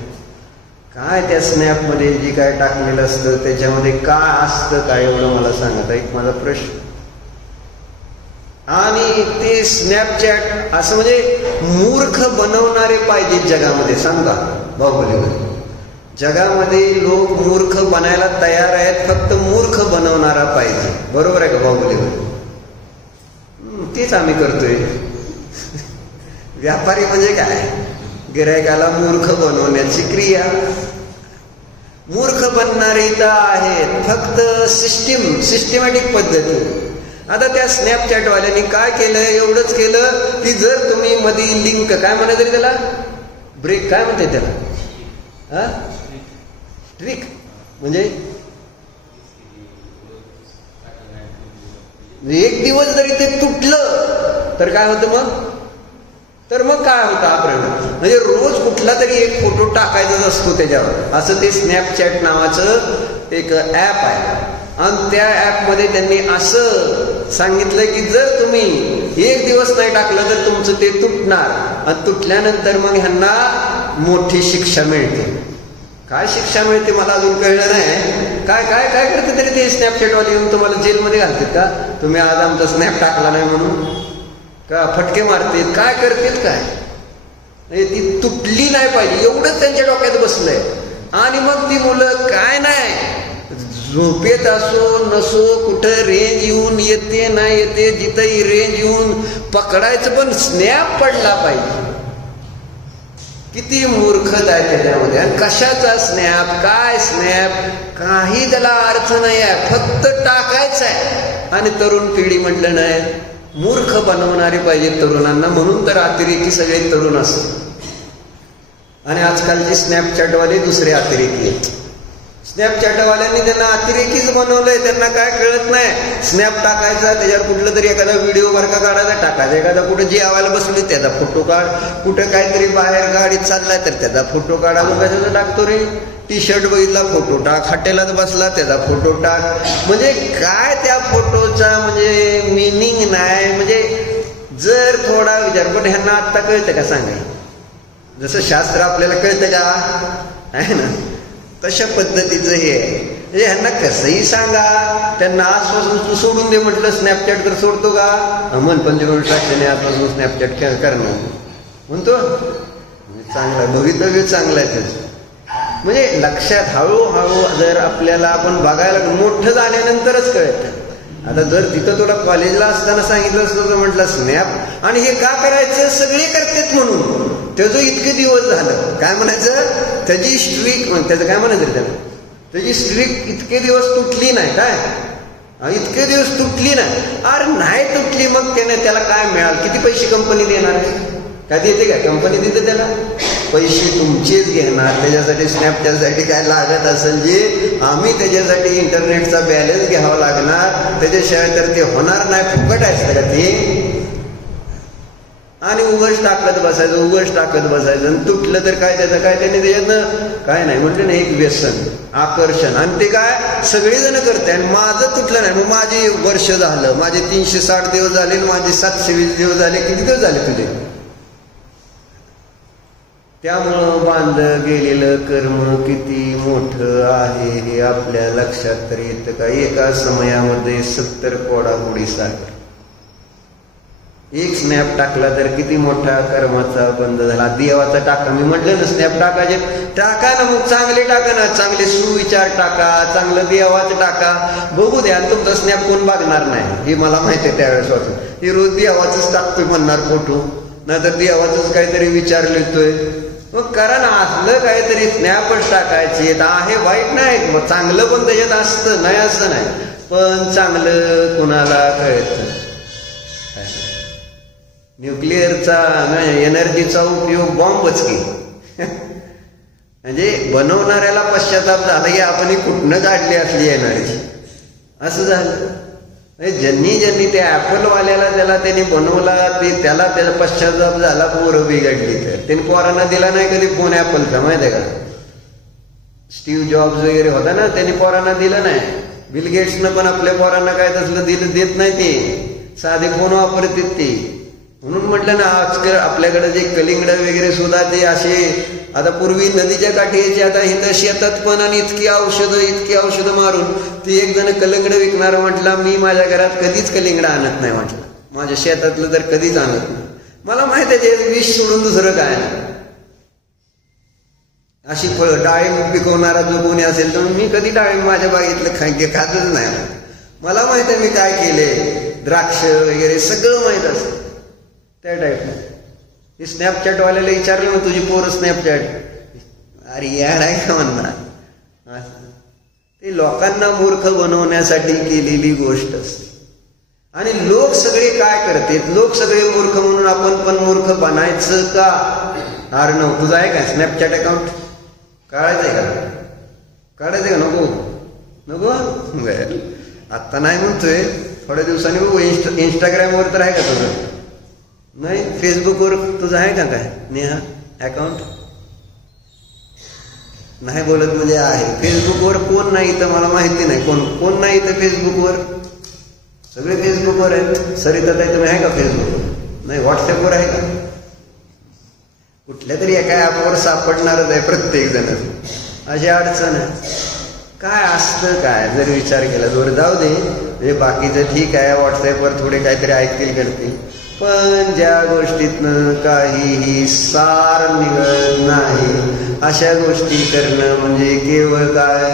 काय त्या स्नॅपमध्ये जे काय टाकलेलं असतं त्याच्यामध्ये काय असतं काय एवढं मला सांगत एक माझा प्रश्न. आणि ते स्नॅपचॅट असं म्हणजे मूर्ख बनवणारे पाहिजेत जगामध्ये. सांगा बाहुबलीमध्ये जगामध्ये लोक मूर्ख बनायला तयार आहेत, फक्त मूर्ख बनवणारा पाहिजे. बरोबर आहे का बाहुबलीमध्ये? तेच आम्ही करतोय. व्यापारी म्हणजे काय? गिरायकाला मूर्ख बनवण्याची क्रिया. मूर्ख बनणारे तर आहेत, फक्त सिस्टमॅटिक पद्धती. आता त्या स्नॅपचॅटवाल्यांनी काय केलं? एवढंच केलं की जर तुम्ही मध्ये लिंक काय म्हणा तरी त्याला ब्रेक काय म्हणते त्याला ट्रिक म्हणजे एक दिवस जरी ते तुटलं तर काय होतं मग? तर मग काय होतं हा प्रयोग? म्हणजे रोज कुठला तरी एक फोटो टाकायचाच असतो त्याच्यावर. असं ते स्नॅपचॅट नावाचं एक ॲप आहे, आणि त्या ॲपमध्ये त्यांनी असं सांगितलं की जर तुम्ही एक दिवस नाही टाकलं तर तुमचं ते तुटणार, आणि तुटल्यानंतर मग ह्यांना मोठी शिक्षा मिळते. काय शिक्षा मिळते मला अजून कळलं नाही. काय काय काय करते तरी ते स्नॅपचॅटवाले येऊन तुम्हाला जेलमध्ये घालतात का? तुम्ही आज आमचा स्नॅप टाकला नाही म्हणून. का फटके मारतील, काय करतील, काय म्हणजे ती तुटली नाही पाहिजे एवढंच त्यांच्या डोक्यात बसलंय. आणि मग ती मुलं काय नाही झोपेत असो नसो कुठं रेंज येऊन येते नाही येते, जिथंही रेंज येऊन पकडायचं पण स्नॅप पडला पाहिजे. किती मूर्खता आहे त्याच्यामध्ये. आणि कशाचा स्नॅप, काय स्नॅप, काही त्याला अर्थ नाही आहे, फक्त टाकायचं आहे. आणि तरुण पिढी म्हटलं नाही, मूर्ख बनवणारी पाहिजे तरुणांना, म्हणून तर अतिरेकी सगळे तरुण असतात. आणि आजकालचे स्नॅपचॅटवाले दुसरे अतिरेकी आहेत. स्नॅपचॅटवाल्यांनी त्यांना अतिरेकीच बनवलंय, त्यांना काय कळत नाही. स्नॅप टाकायचा, त्याच्यावर कुठलं तरी एखादा व्हिडिओ बारका काढायचा टाकायचा, एखादा कुठं जेवायला बसली त्याचा फोटो काढ, कुठं काहीतरी बाहेर गाडीत चाललाय तर त्याचा फोटो काढा. मग कशाचा टाकतो रे, टी शर्ट बघितला फोटो टाक, हॉटेलात बसला त्याचा फोटो टाक. म्हणजे काय त्या फोटोचा म्हणजे मिनिंग नाही. म्हणजे जर थोडा विचार, पण ह्यांना आत्ता कळतं का सांगाय, जसं शास्त्र आपल्याला कळतं का आहे ना, तशा पद्धतीचं हे आहे. म्हणजे ह्यांना कसंही सांगा, त्यांना आजपासून तू सोडून दे म्हटलं स्नॅपचॅट तर सोडतो का, मन पंचगुण टाकल्याने आजपासून स्नॅपचॅट करणार म्हणतो. चांगलं भवितव्य चांगलं आहे त्याचं. म्हणजे लक्षात हळूहळू जर आपल्याला आपण बघायला मोठं झाल्यानंतरच कळतं. आता जर तिथं तुला कॉलेजला असताना सांगितलं असतं तर म्हटलं स्नॅप, आणि हे का करायचं, सगळे करतात म्हणून. त्याचं इतके दिवस झालं काय म्हणायचं, त्याची स्ट्रीक, त्याचं काय म्हणायचं त्याला, त्याची स्ट्रीक इतके दिवस तुटली नाही, काय इतके दिवस तुटली नाही. अरे नाही तुटली, मग त्याला काय मिळाल, किती पैसे कंपनी देणार, काय देते काय कंपनी, देते त्याला पैसे तुमचेच घेणार. त्याच्यासाठी स्नॅपचॅटसाठी काय लागत असेल जे आम्ही त्याच्यासाठी इंटरनेटचा बॅलन्स घ्यावा लागणार, त्याच्याशिवाय तर ते होणार नाही. फुकट आहे का ते. आणि उघड टाकत बसायचं आणि तुटलं तर काय त्याचं काय, त्याने त्याच्यातनं काय नाही म्हटलं ना, एक व्यसन, आकर्षण. आणि ते काय सगळेजण करते. आणि माझं तुटलं नाही, मग माझे वर्ष झालं, माझे 360 दिवस झाले, माझे 720 दिवस झाले, किती दिवस झाले तुझे. त्यामुळं बांधलं गेलेलं कर्म किती मोठं आहे हे आपल्या लक्षात तर येतं का. एका समयामध्ये 70 कोडाकोडी साखर. एक स्नॅप टाकला तर किती मोठा कर्माचा बंद झाला. देवाचा टाका, मी म्हटलं ना स्नॅप टाकायचे, टाका ना मग चांगले टाका ना, चांगले सुविचार टाका, चांगलं देवाचं टाका, बघू द्या. आणि तुमचा स्नॅप कोण बघणार नाही हे मला माहिती आहे. त्यावेळेस वाचून हे रोज देवाचंच टाकतोय म्हणणार फोटो, नाहीतर देवाचंच काहीतरी विचार लिहितोय. मग करा ना असलं काहीतरी, स्नॅपच टाकायचे आहे, वाईट नाही, मग चांगलं पण त्याच्यात असतं, नाही असं नाही, पण चांगलं कुणाला कळतं. न्यूक्लिअरचा एनर्जीचा उपयोग बॉम्बच की. म्हणजे बनवणाऱ्याला पश्चाताप झाला की आपण कुठनं काढली असली एनर्जी, असं झालं. ज्यांनी ते ॲपलवाल्याला त्याने बनवला, त्याला पश्चाताप झाला, पोरं बिघडली. तर त्यांनी पोरांना दिला नाही कधी फोन ॲपलचा, माहिती आहे का. स्टीव्ह जॉब्स वगैरे होता ना, त्यांनी पोरांना दिलं नाही. बिल गेट्सनं पण आपल्या पोरांना काय तसलं देत नाही, ते साधे फोन वापरतात ते. म्हणून म्हटलं ना, आजकाल आपल्याकडे जे कलिंगड वगैरे सुद्धा ते असे, आता पूर्वी नदीच्या काठी यायचे, आता इथं शेतात पण, आणि इतकी औषधं मारून ते एक जण कलिंगड विकणार म्हटलं, मी माझ्या घरात कधीच कलिंगड आणत नाही म्हटलं, माझ्या शेतातलं तर कधीच आणत नाही. मला माहित आहे ते विष सोडून दुसरं काय नाही. अशी फळं डाळिंब पिकवणारा जो कोणी असेल तर मी कधी डाळिंब माझ्या बागेतलं खातच नाही. मला माहित आहे मी काय केले, द्राक्ष वगैरे सगळं माहित असतं. त्या टाईपनं हे स्नॅपचॅटवाल्याला विचारलं ना, तुझी पोरं स्नॅपचॅट, अरे यार आहे का म्हणणार. ते लोकांना मूर्ख बनवण्यासाठी केलेली गोष्ट असते. आणि लोक सगळे काय करतात, लोक सगळे मूर्ख म्हणून आपण पण मूर्ख बनायचं का. अर्णव तुझं आहे का स्नॅपचॅट अकाउंट, काढायचं आहे का, काढायचं का, नको आत्ता नाही म्हणतोय, थोड्या दिवसांनी बघू. इंस्टाग्रामवर तर आहे का तुझं, नाही फेसबुकवर तुझं आहे का काय नेहा अकाउंट, नाही बोलत म्हणजे आहे. फेसबुकवर कोण नाही तर मला माहिती नाही, कोण नाही तर फेसबुकवर, सगळे फेसबुकवर आहेत. सरिताताई तुम्ही आहे का फेसबुकवर, नाही व्हॉट्सअपवर आहे का, कुठल्या तरी एका ॲपवर सापडणारच आहे प्रत्येक जण. अशी अडचण आहे. काय असतं काय जर विचार केला, जोर जाऊ दे, म्हणजे बाकीचं ठीक आहे, व्हॉट्सअपवर थोडे काहीतरी ऐकतील करतील, पण ज्या गोष्टीतनं काहीही सार निघत नाही अशा गोष्टी करणं म्हणजे केवळ काय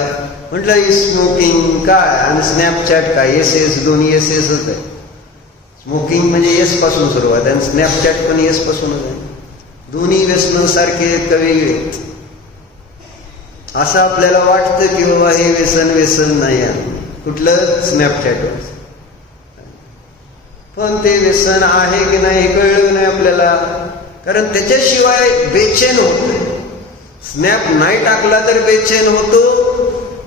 म्हटलं, स्मोकिंग काय आणि स्नॅपचॅट काय, एस दोन्ही एस होत आहे. स्मोकिंग म्हणजे एस पासून सुरुवात आहे आणि स्नॅपचॅट पण एस पासूनच आहे. दोन्ही व्यसन सारखे आहेत का वेगळे? असं आपल्याला वाटतं की बाबा हे व्यसन नाही आहे कुठलं, स्नॅपचॅटवर. पण ते व्यसन आहे की नाही हे कळलं नाही आपल्याला, कारण त्याच्याशिवाय बेचैन होत. स्नॅप नाही टाकला तर बेचैन होतो,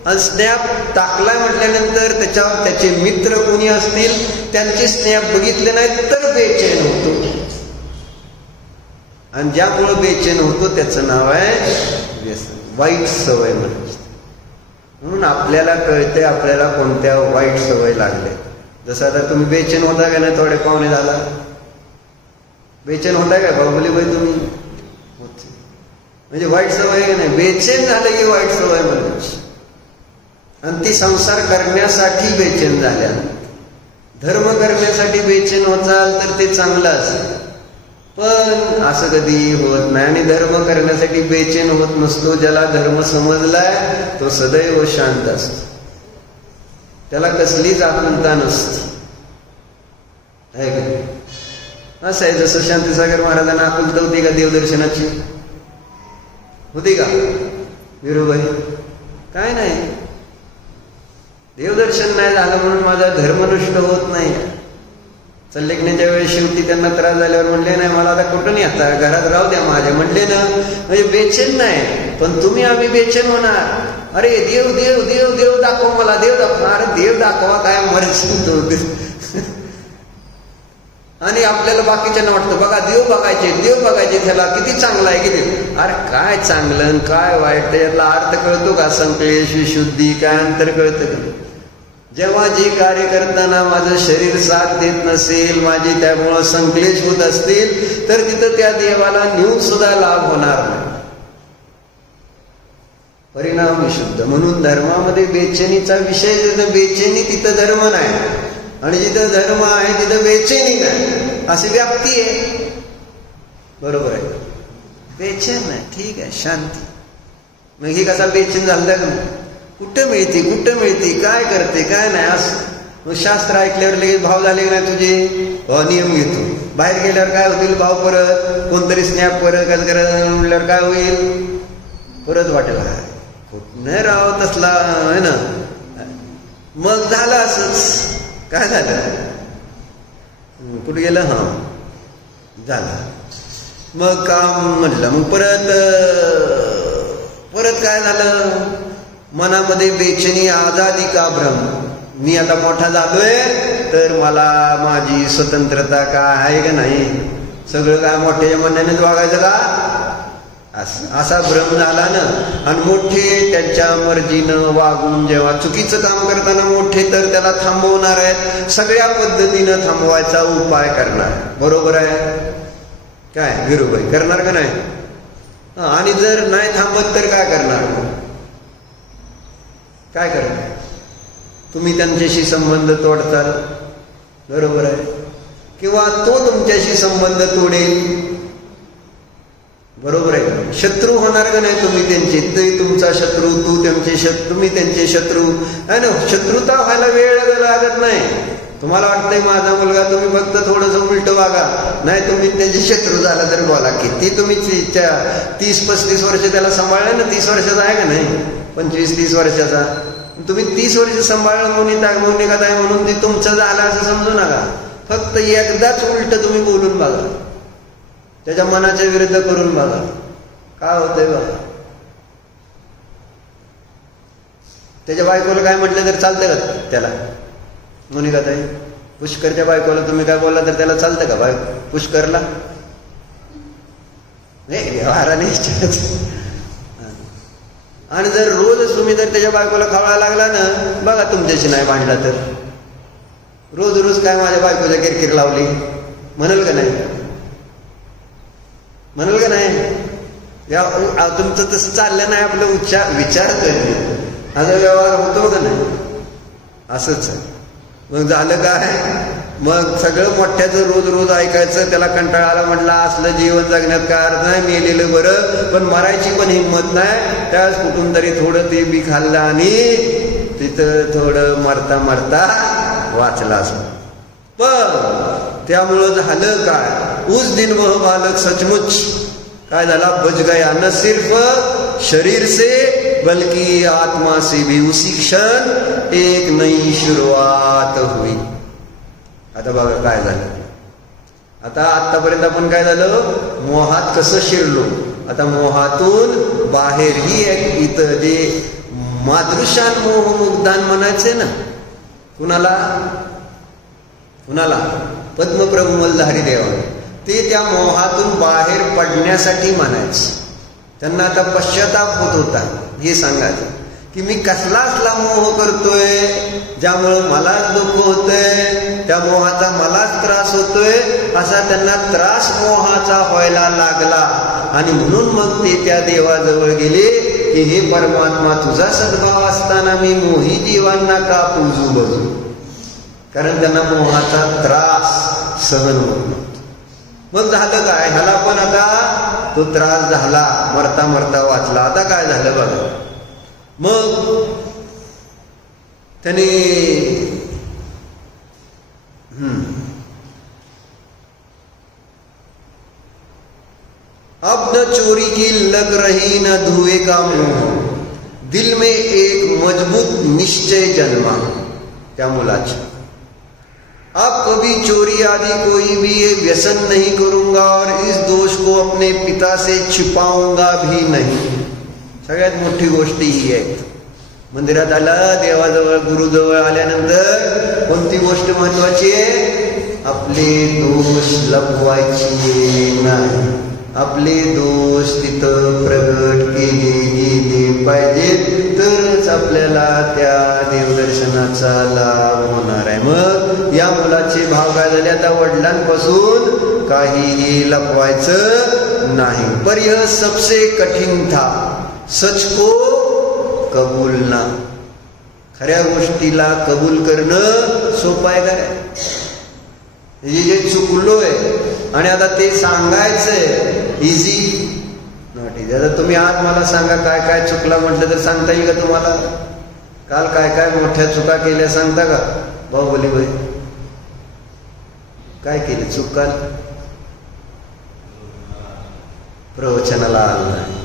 आणि स्नॅप टाकला म्हटल्यानंतर त्याच्यावर त्याचे मित्र कोणी असतील त्यांचे स्नॅप बघितले नाही तर बेचैन होतो. आणि ज्यामुळं बेचैन होतो त्याचं नाव आहे व्यसन, वाईट सवय म्हणजे. म्हणून आपल्याला कळते आपल्याला कोणत्या वाईट सवय लागल्या. जसं आता तुम्ही बेचैन होता का नाही, थोडे पाहुणे झाला बेचैन होता का बाहुबली बाई तुम्ही, म्हणजे वाईट सवय आहे नाही. बेचैन झालं की वाईट सवय म्हणजे. आणि ती संसार करण्यासाठी बेचैन झाल्या, धर्म करण्यासाठी बेचैन होताल तर ते चांगलं असेल. पण असं कधी होत नाही. आणि धर्म करण्यासाठी बेचैन होत नसतो. ज्याला धर्म समजलाय तो सदैव शांत असतो, त्याला कसलीच आकुलता नसते. आहे का? असं आहे जसं शांतीसागर महाराजांना आकुलता होती का देवदर्शनाची, होती का विरोबाई? काय नाही, देवदर्शन नाही झालं म्हणून माझा धर्म नष्ट होत नाही. संलेखनाच्या वेळेस शेवटी त्यांना त्रास झाल्यावर म्हणले नाही मला आता कुठं नाही, आता घरात राहू द्या माझ्या, म्हणले ना. म्हणजे बेचैन नाही, पण तुम्ही आम्ही बेचैन होणार. अरे देव देव देव देव दाखव मला, देव दाखव. अरे देव दाखवा काय मर्जी. आणि आपल्याला बाकीच्यांना वाटतं बघा देव बघायचे त्याला किती चांगला आहे किती. अरे काय चांगलं काय वाईट त्याच्यातला अर्थ कळतो का? संक्लेश विशुद्धी काय अंतर कळतं का? जेव्हा जे कार्य करताना माझं शरीर साथ देत नसेल, माझी त्यामुळं संक्लेश होत असतील तर तिथं त्या देवाला नेऊन सुद्धा लाभ होणार नाही. परिणाम विशुद्ध. म्हणून धर्मामध्ये बेचैनीचा विषय, जिथं बेचैनी तिथं धर्म नाही, आणि जिथं धर्म आहे तिथं बेचैनी नाही, अशी व्याप्ती आहे. बरोबर आहे, बेचैन नाही, ठीक आहे, शांती. मग ही कसा बेचैन झालं का? कुठं मिळते काय करते काय नाही असं. मग शास्त्र ऐकल्यावर लगेच भाव झाले नाही तुझे, नियम घेतो. बाहेर गेल्यावर काय होतील भाव, परत कोणतरी स्नॅप परत म्हटल्यावर काय होईल, परत वाटेल नाही राव तसला आहे ना. मग झालं असंच. काय झालं, कुठे गेलं, झालं. मग काम म्हटलं, मग परत काय झालं, मनामध्ये बेचैनी, आजादी का भ्रम. मी आता मोठा झालोय तर मला माझी स्वतंत्रता काय आहे का नाही, सगळं काय मोठ्याच्या म्हणण्यानेच वागायचं का, असा भ्रम झाला ना. आणि मोठे त्यांच्या मर्जीनं वागून जेव्हा चुकीचं काम करताना मोठे तर त्याला थांबवणार आहेत, सगळ्या पद्धतीनं थांबवायचा उपाय करणार. बरोबर आहे काय विरुबाई, करणार का नाही? आणि जर नाही थांबत तर काय करणार, काय करणार? तुम्ही त्यांच्याशी संबंध तोडताल, बरोबर आहे, किंवा तो तुमच्याशी संबंध तोडेल, बरोबर आहे. शत्रू होणार का नाही तुम्ही त्यांचे, ते तुमचा शत्रू, तुम्ही त्यांचे शत्रू आहे ना. शत्रुता व्हायला वेळ लागत नाही. तुम्हाला वाटतंय माझा मुलगा, तुम्ही फक्त थोडंसं उलट वागा, नाही तुम्ही त्यांचे शत्रू झाला तर बोला. किती तुम्ही 30-35 वर्ष त्याला सांभाळलं ना, 30 वर्षाचा आहे का नाही, 25-30 वर्षाचा, तुम्ही 30 वर्ष सांभाळलं म्हणून का आहे म्हणून ते तुमचं झालं असं समजू नका. फक्त एकदाच उलट तुम्ही बोलून बघा, त्याच्या मनाच्या विरुद्ध करून बघा, काय होतंय बघा. त्याच्या बायकोला काय म्हटलं तर चालतं का त्याला? मोनिका ताई, पुष्करच्या बायकोला तुम्ही काय बोलला तर त्याला चालतं का? बायको पुष्करला व्यवहाराने. आणि जर रोज तुम्ही जर त्याच्या बायकोला खावायला लागला ना, बघा तुमच्याशी नाही भांडला तर, रोज काय माझ्या बायकोच्या किरकिर लावली म्हणाल का नाही, म्हणाल का नाही? तुमचं तसं चाललं नाही, आपलं विचार करणे असा व्यवहार होतो का नाही? असंच. मग झालं काय, मग सगळं मोठ्याचं रोज रोज ऐकायचं, त्याला कंटाळा आला, म्हटलं असलं जीवन जगण्यात काय अर्थ नाही, मेलेलं बरं, पण मरायची पण हिंमत नाही. त्यावेळेस कुठून तरी थोडं ते बी खाल्लं आणि तिथं थोडं मरता मरता वाचला असं. पण त्यामुळं झालं काय, उस दिन वह बालक सचमुच काय झाला, बच गया न सिर्फ शरीर से बल्कि आत्मा से भी. उसी क्षण एक नई शुरुआत हुई. आता बघा काय झालं. आता आतापर्यंत आपण काय झालं, मोहात कसं शिरलो, आता मोहातून बाहेर ही एक इथं जे मादृशान मोह मुग्धान म्हणायचे ना, कुणाला कुणाला पद्मप्रभू मल्हारी देवा, ते त्या मोहातून बाहेर पडण्यासाठी म्हणायचं. त्यांना आता पश्चाताप होत होता. हे सांगायचं की मी कसला असला मोह करतोय ज्यामुळं मलाच दुःख होतंय, त्या मोहाचा मलाच त्रास होतोय, असा त्यांना त्रास मोहाचा व्हायला लागला. आणि म्हणून मग ते त्या देवाजवळ गेले की हे परमात्मा, तुझा सद्भाव असताना मी मोही जीवांना का पूजू बजू. कारण त्यांना मोहाचा त्रास सहन होत नव्हता. मग झालं काय, ह्याला पण आता तो त्रास झाला, मरता मरता वाचला. आता काय झालं बघा, मग त्याने अब न चोरी की लग रही न धुएं का मोह, दिल में एक मजबूत निश्चय जन्मा. त्या मुलाची, अब कभी चोरी आदि कोई भी ये व्यसन नहीं करूंगा और इस दोष को अपने पिता से छिपाऊंगा भी नहीं. सगळ्यात मोठी गोष्ट ही आहे. मंदिरात आला, देवाजवळ गुरुजवळ आल्यानंतर कोणती गोष्ट महत्वाची आहे, आपले दोष लपवायचे नाही. आपले दोष तिथं प्रगट केले गेले पाहिजेत, तरच आपल्याला त्या देवदर्शनाचा लाभ होणार आहे. मग या मुलाचे भाव काय झाले, आता वडिलांपासून काहीही लपवायचं नाही. पर यह सबसे कठीण था, सच को कबूलना. खऱ्या गोष्टीला कबूल करणं सोपं आहे काय, जे चुकलोय आणि आता ते सांगायचंय, इझी नॉट इझी. आता तुम्ही आज मला सांगा काय काय चुकला म्हटलं तर सांगता येईल का तुम्हाला? काल काय काय मोठ्या चुका केल्या सांगता का? बाहुबली भाई काय केले चूक? काल प्रवचनाला आला नाही,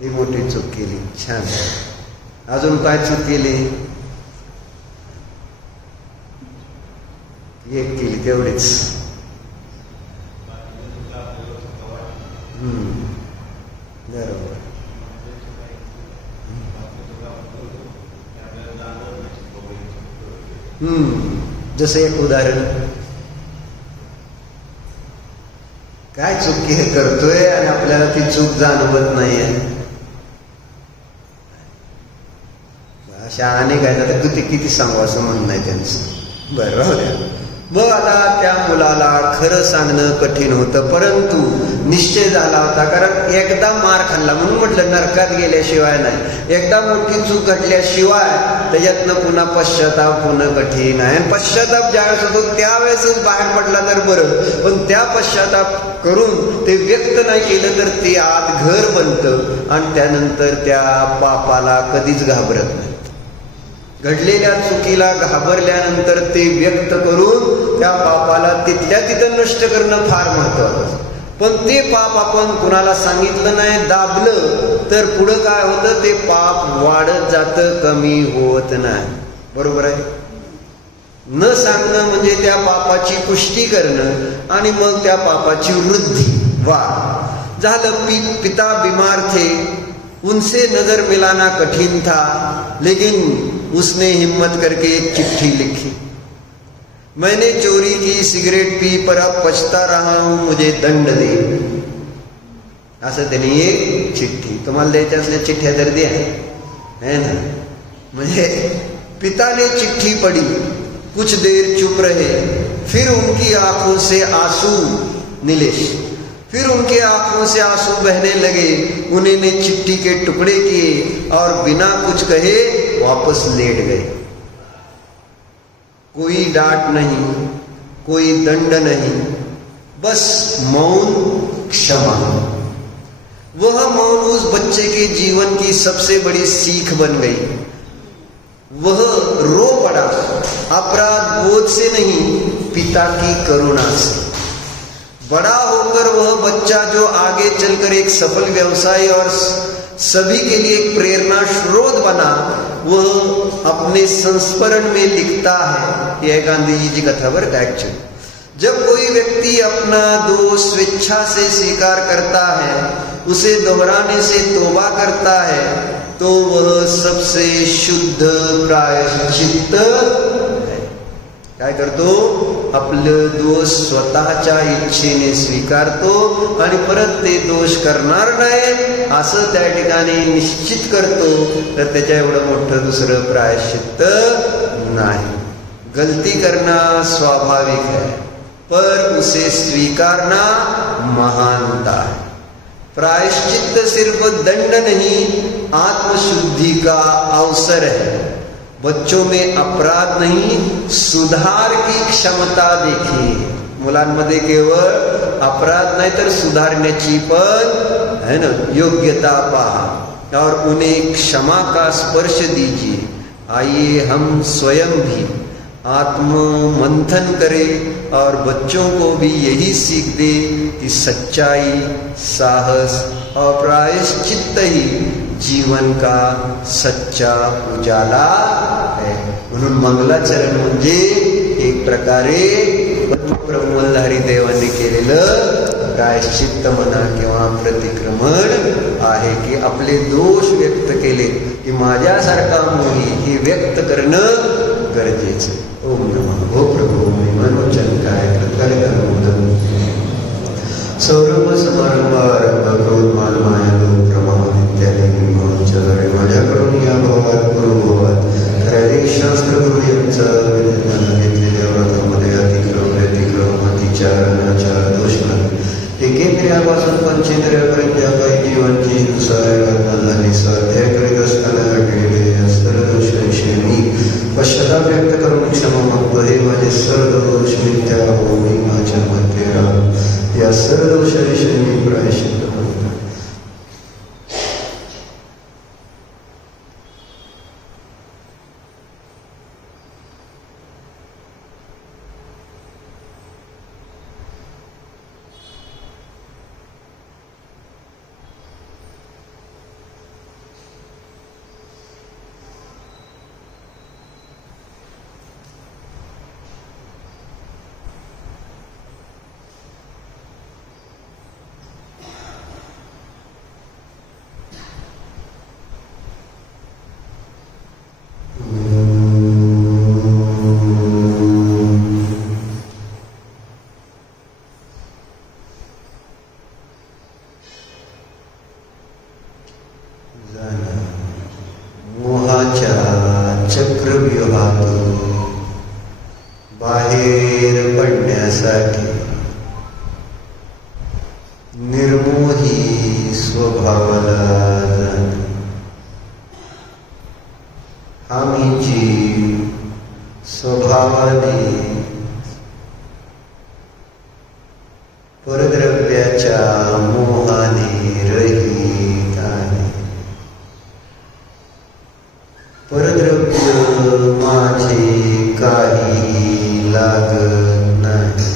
ही मोठी चूक केली. छान. अजून काय चूक केली? एक केली तेवढीच. बरोबर. जसं एक उदाहरण, काय चूक करतोय आणि आपल्याला ती चूक जाणवत नाहीये. अशा अनेक आहेत. आता किती सांगू असं म्हणणं नाही त्यांचं. बरं राहू द्या. मग आता त्या मुलाला खरं सांगणं कठीण होतं, परंतु निश्चय झाला होता. कारण एकदा मार खाल्ला, म्हणून म्हटलं नरकात गेल्याशिवाय नाही. एकदा मोठी चूक घडल्याशिवाय त्याच्यातनं पुन्हा पश्चाताप होणं कठीण आहे. पश्चाताप ज्यावेळेस होतो त्यावेळेसच बाहेर पडला तर बरं, पण त्या पश्चाताप करून ते व्यक्त नाही केलं तर ते आत घर बनतं आणि त्यानंतर त्या पापाला कधीच घाबरत नाही. घडलेल्या चुकीला घाबरल्यानंतर ते व्यक्त करून त्या पापाला तिथल्या तिथं नष्ट करणं फार महत्वाचं. पण ते पाप आपण कुणाला सांगितलं नाही, दाबलं, तर पुढं काय होतं, ते पाप वाढत जातं, कमी होत नाही. बरोबर आहे. न सांगणं म्हणजे त्या पापाची पुष्टी करणं आणि मग त्या पापाची वृद्धी वाढ झालं. पिता बीमार थे, उनसे नजर मिलाना कठिन था, लेकिन उसने हिम्मत करके एक चिट्ठी लिखी. मैंने चोरी की, सिगरेट पी, पर अब पछता रहा हूं, मुझे दंड दे. असं त्यांनी एक चिठ्ठी. तुम्हाला द्यायच्या असल्या चिठ्ठ्या तर द्या, है ना. म्हणजे पिता ने चिट्ठी पढ़ी, कुछ देर चुप रहे, फिर उनकी आंखों से आंसू नीलेश, फिर उनके आंखों से आंसू बहने लगे. उन्होंने चिट्ठी के टुकड़े किए और बिना कुछ कहे वापस लेट गए. कोई डांट नहीं, कोई दंड नहीं, बस मौन क्षमा। वह मौन उस बच्चे के जीवन की सबसे बड़ी सीख बन गई। वह रो पड़ा, अपराध बोध से नहीं, पिता की करुणा से। बड़ा होकर वह बच्चा जो आगे चलकर एक सफल व्यवसायी और सभी के लिए एक प्रेरणा स्रोत बना, वह अपने संस्मरण में लिखता है। यह गांधी जी की कथा वर्क एक्चुअली, जब कोई व्यक्ति अपना दोष स्वेच्छा से स्वीकार करता है, उसे दोहराने से तौबा करता है, तो वह सबसे शुद्ध प्रायश्चित्त है। काय करतो? आपलं दोष स्वतःच्या इच्छेने स्वीकारतो आणि परत ते दोष करणार नाही असं त्या ठिकाणी निश्चित करतो, तर त्याच्या एवढं मोठं दुसरं प्रायश्चित्त नाही। गलती करना स्वाभाविक है, पर उसे स्वीकारना महानता है। प्रायश्चित्त सिर्फ दंड नहीं, आत्मशुद्धि का अवसर है। बच्चों में अपराध नहीं, सुधार की क्षमता देखिए। मुलांमध्ये केवळ अपराध नाही तर सुधारण्याची पण है ना योग्यता पहा, और उन्हें क्षमा का स्पर्श दीजिए। आइए हम स्वयं भी आत्म मंथन करें और बच्चों को भी यही सीख दे कि सच्चाई, साहस और प्रायश्चित्त ही जीवन का सच्चा उजाला है। म्हणून मंगलाचरण म्हणजे एक प्रकारे ब्रह्मधारी देवाने केलेलं प्रायश्चित्त म्हणा किंवा प्रतिक्रमण आहे, की आपले दोष व्यक्त केले की माझ्यासारखा मोही हे व्यक्त करणं गरजेचं। ओम नमः भो प्रभो मनोचन काय कृतकार्य सौरभ समारंभारंभ क्रोध मालमाया प्रमाण इत्यादी विमोचन माझ्याकडून या भावात पूर्वभावात खऱ्या शास्त्र गुरु यांचा विद्यमान घेतलेल्या व्रतामध्ये अतिक्रम व्यतिक्रम अतिचार अनाचार दोषमत एकेंद्रियापासून पंचेंद्रियापर्यंत ज्या काही जीवांची हिंसा झाली स्वाध्याय करीत असताना घडलेले सर्व दोषांशी मी पश्चाताप व्यक्त करून क्षमा मागतो। हे माझे सर्व दोष मिथ्या हो, मी माझ्या मध्ये राह, या सर्व दोषांविषयी मी प्रायश्चित्त करतो। चक्रव्यूहातून बाहेर पडण्यासाठी निर्मोही स्वभावाला जाणे। हा मी जीव स्वभावाने परद्रव्याच्या मोहाने रहित आहे। परद्रव्य माझे काही लागत नाही।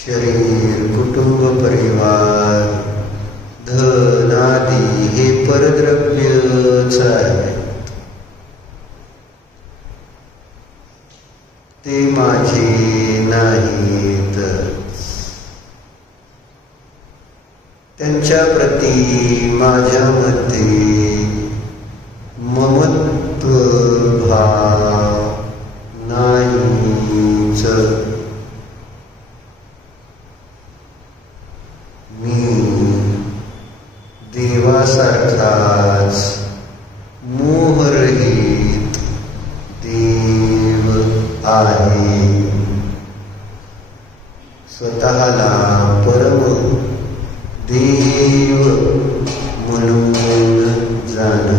शरीर, कुटुंब, परिवार, धन आदी हे परद्रव्यच आहे, ते माझे नाहीत। त्यांच्या प्रती माझ्यामध्ये ममत्व भाव नाहीच। मी देवासारखाच मोहरहित देव आहे। स्वतःला परम देव म्हणून जाणा।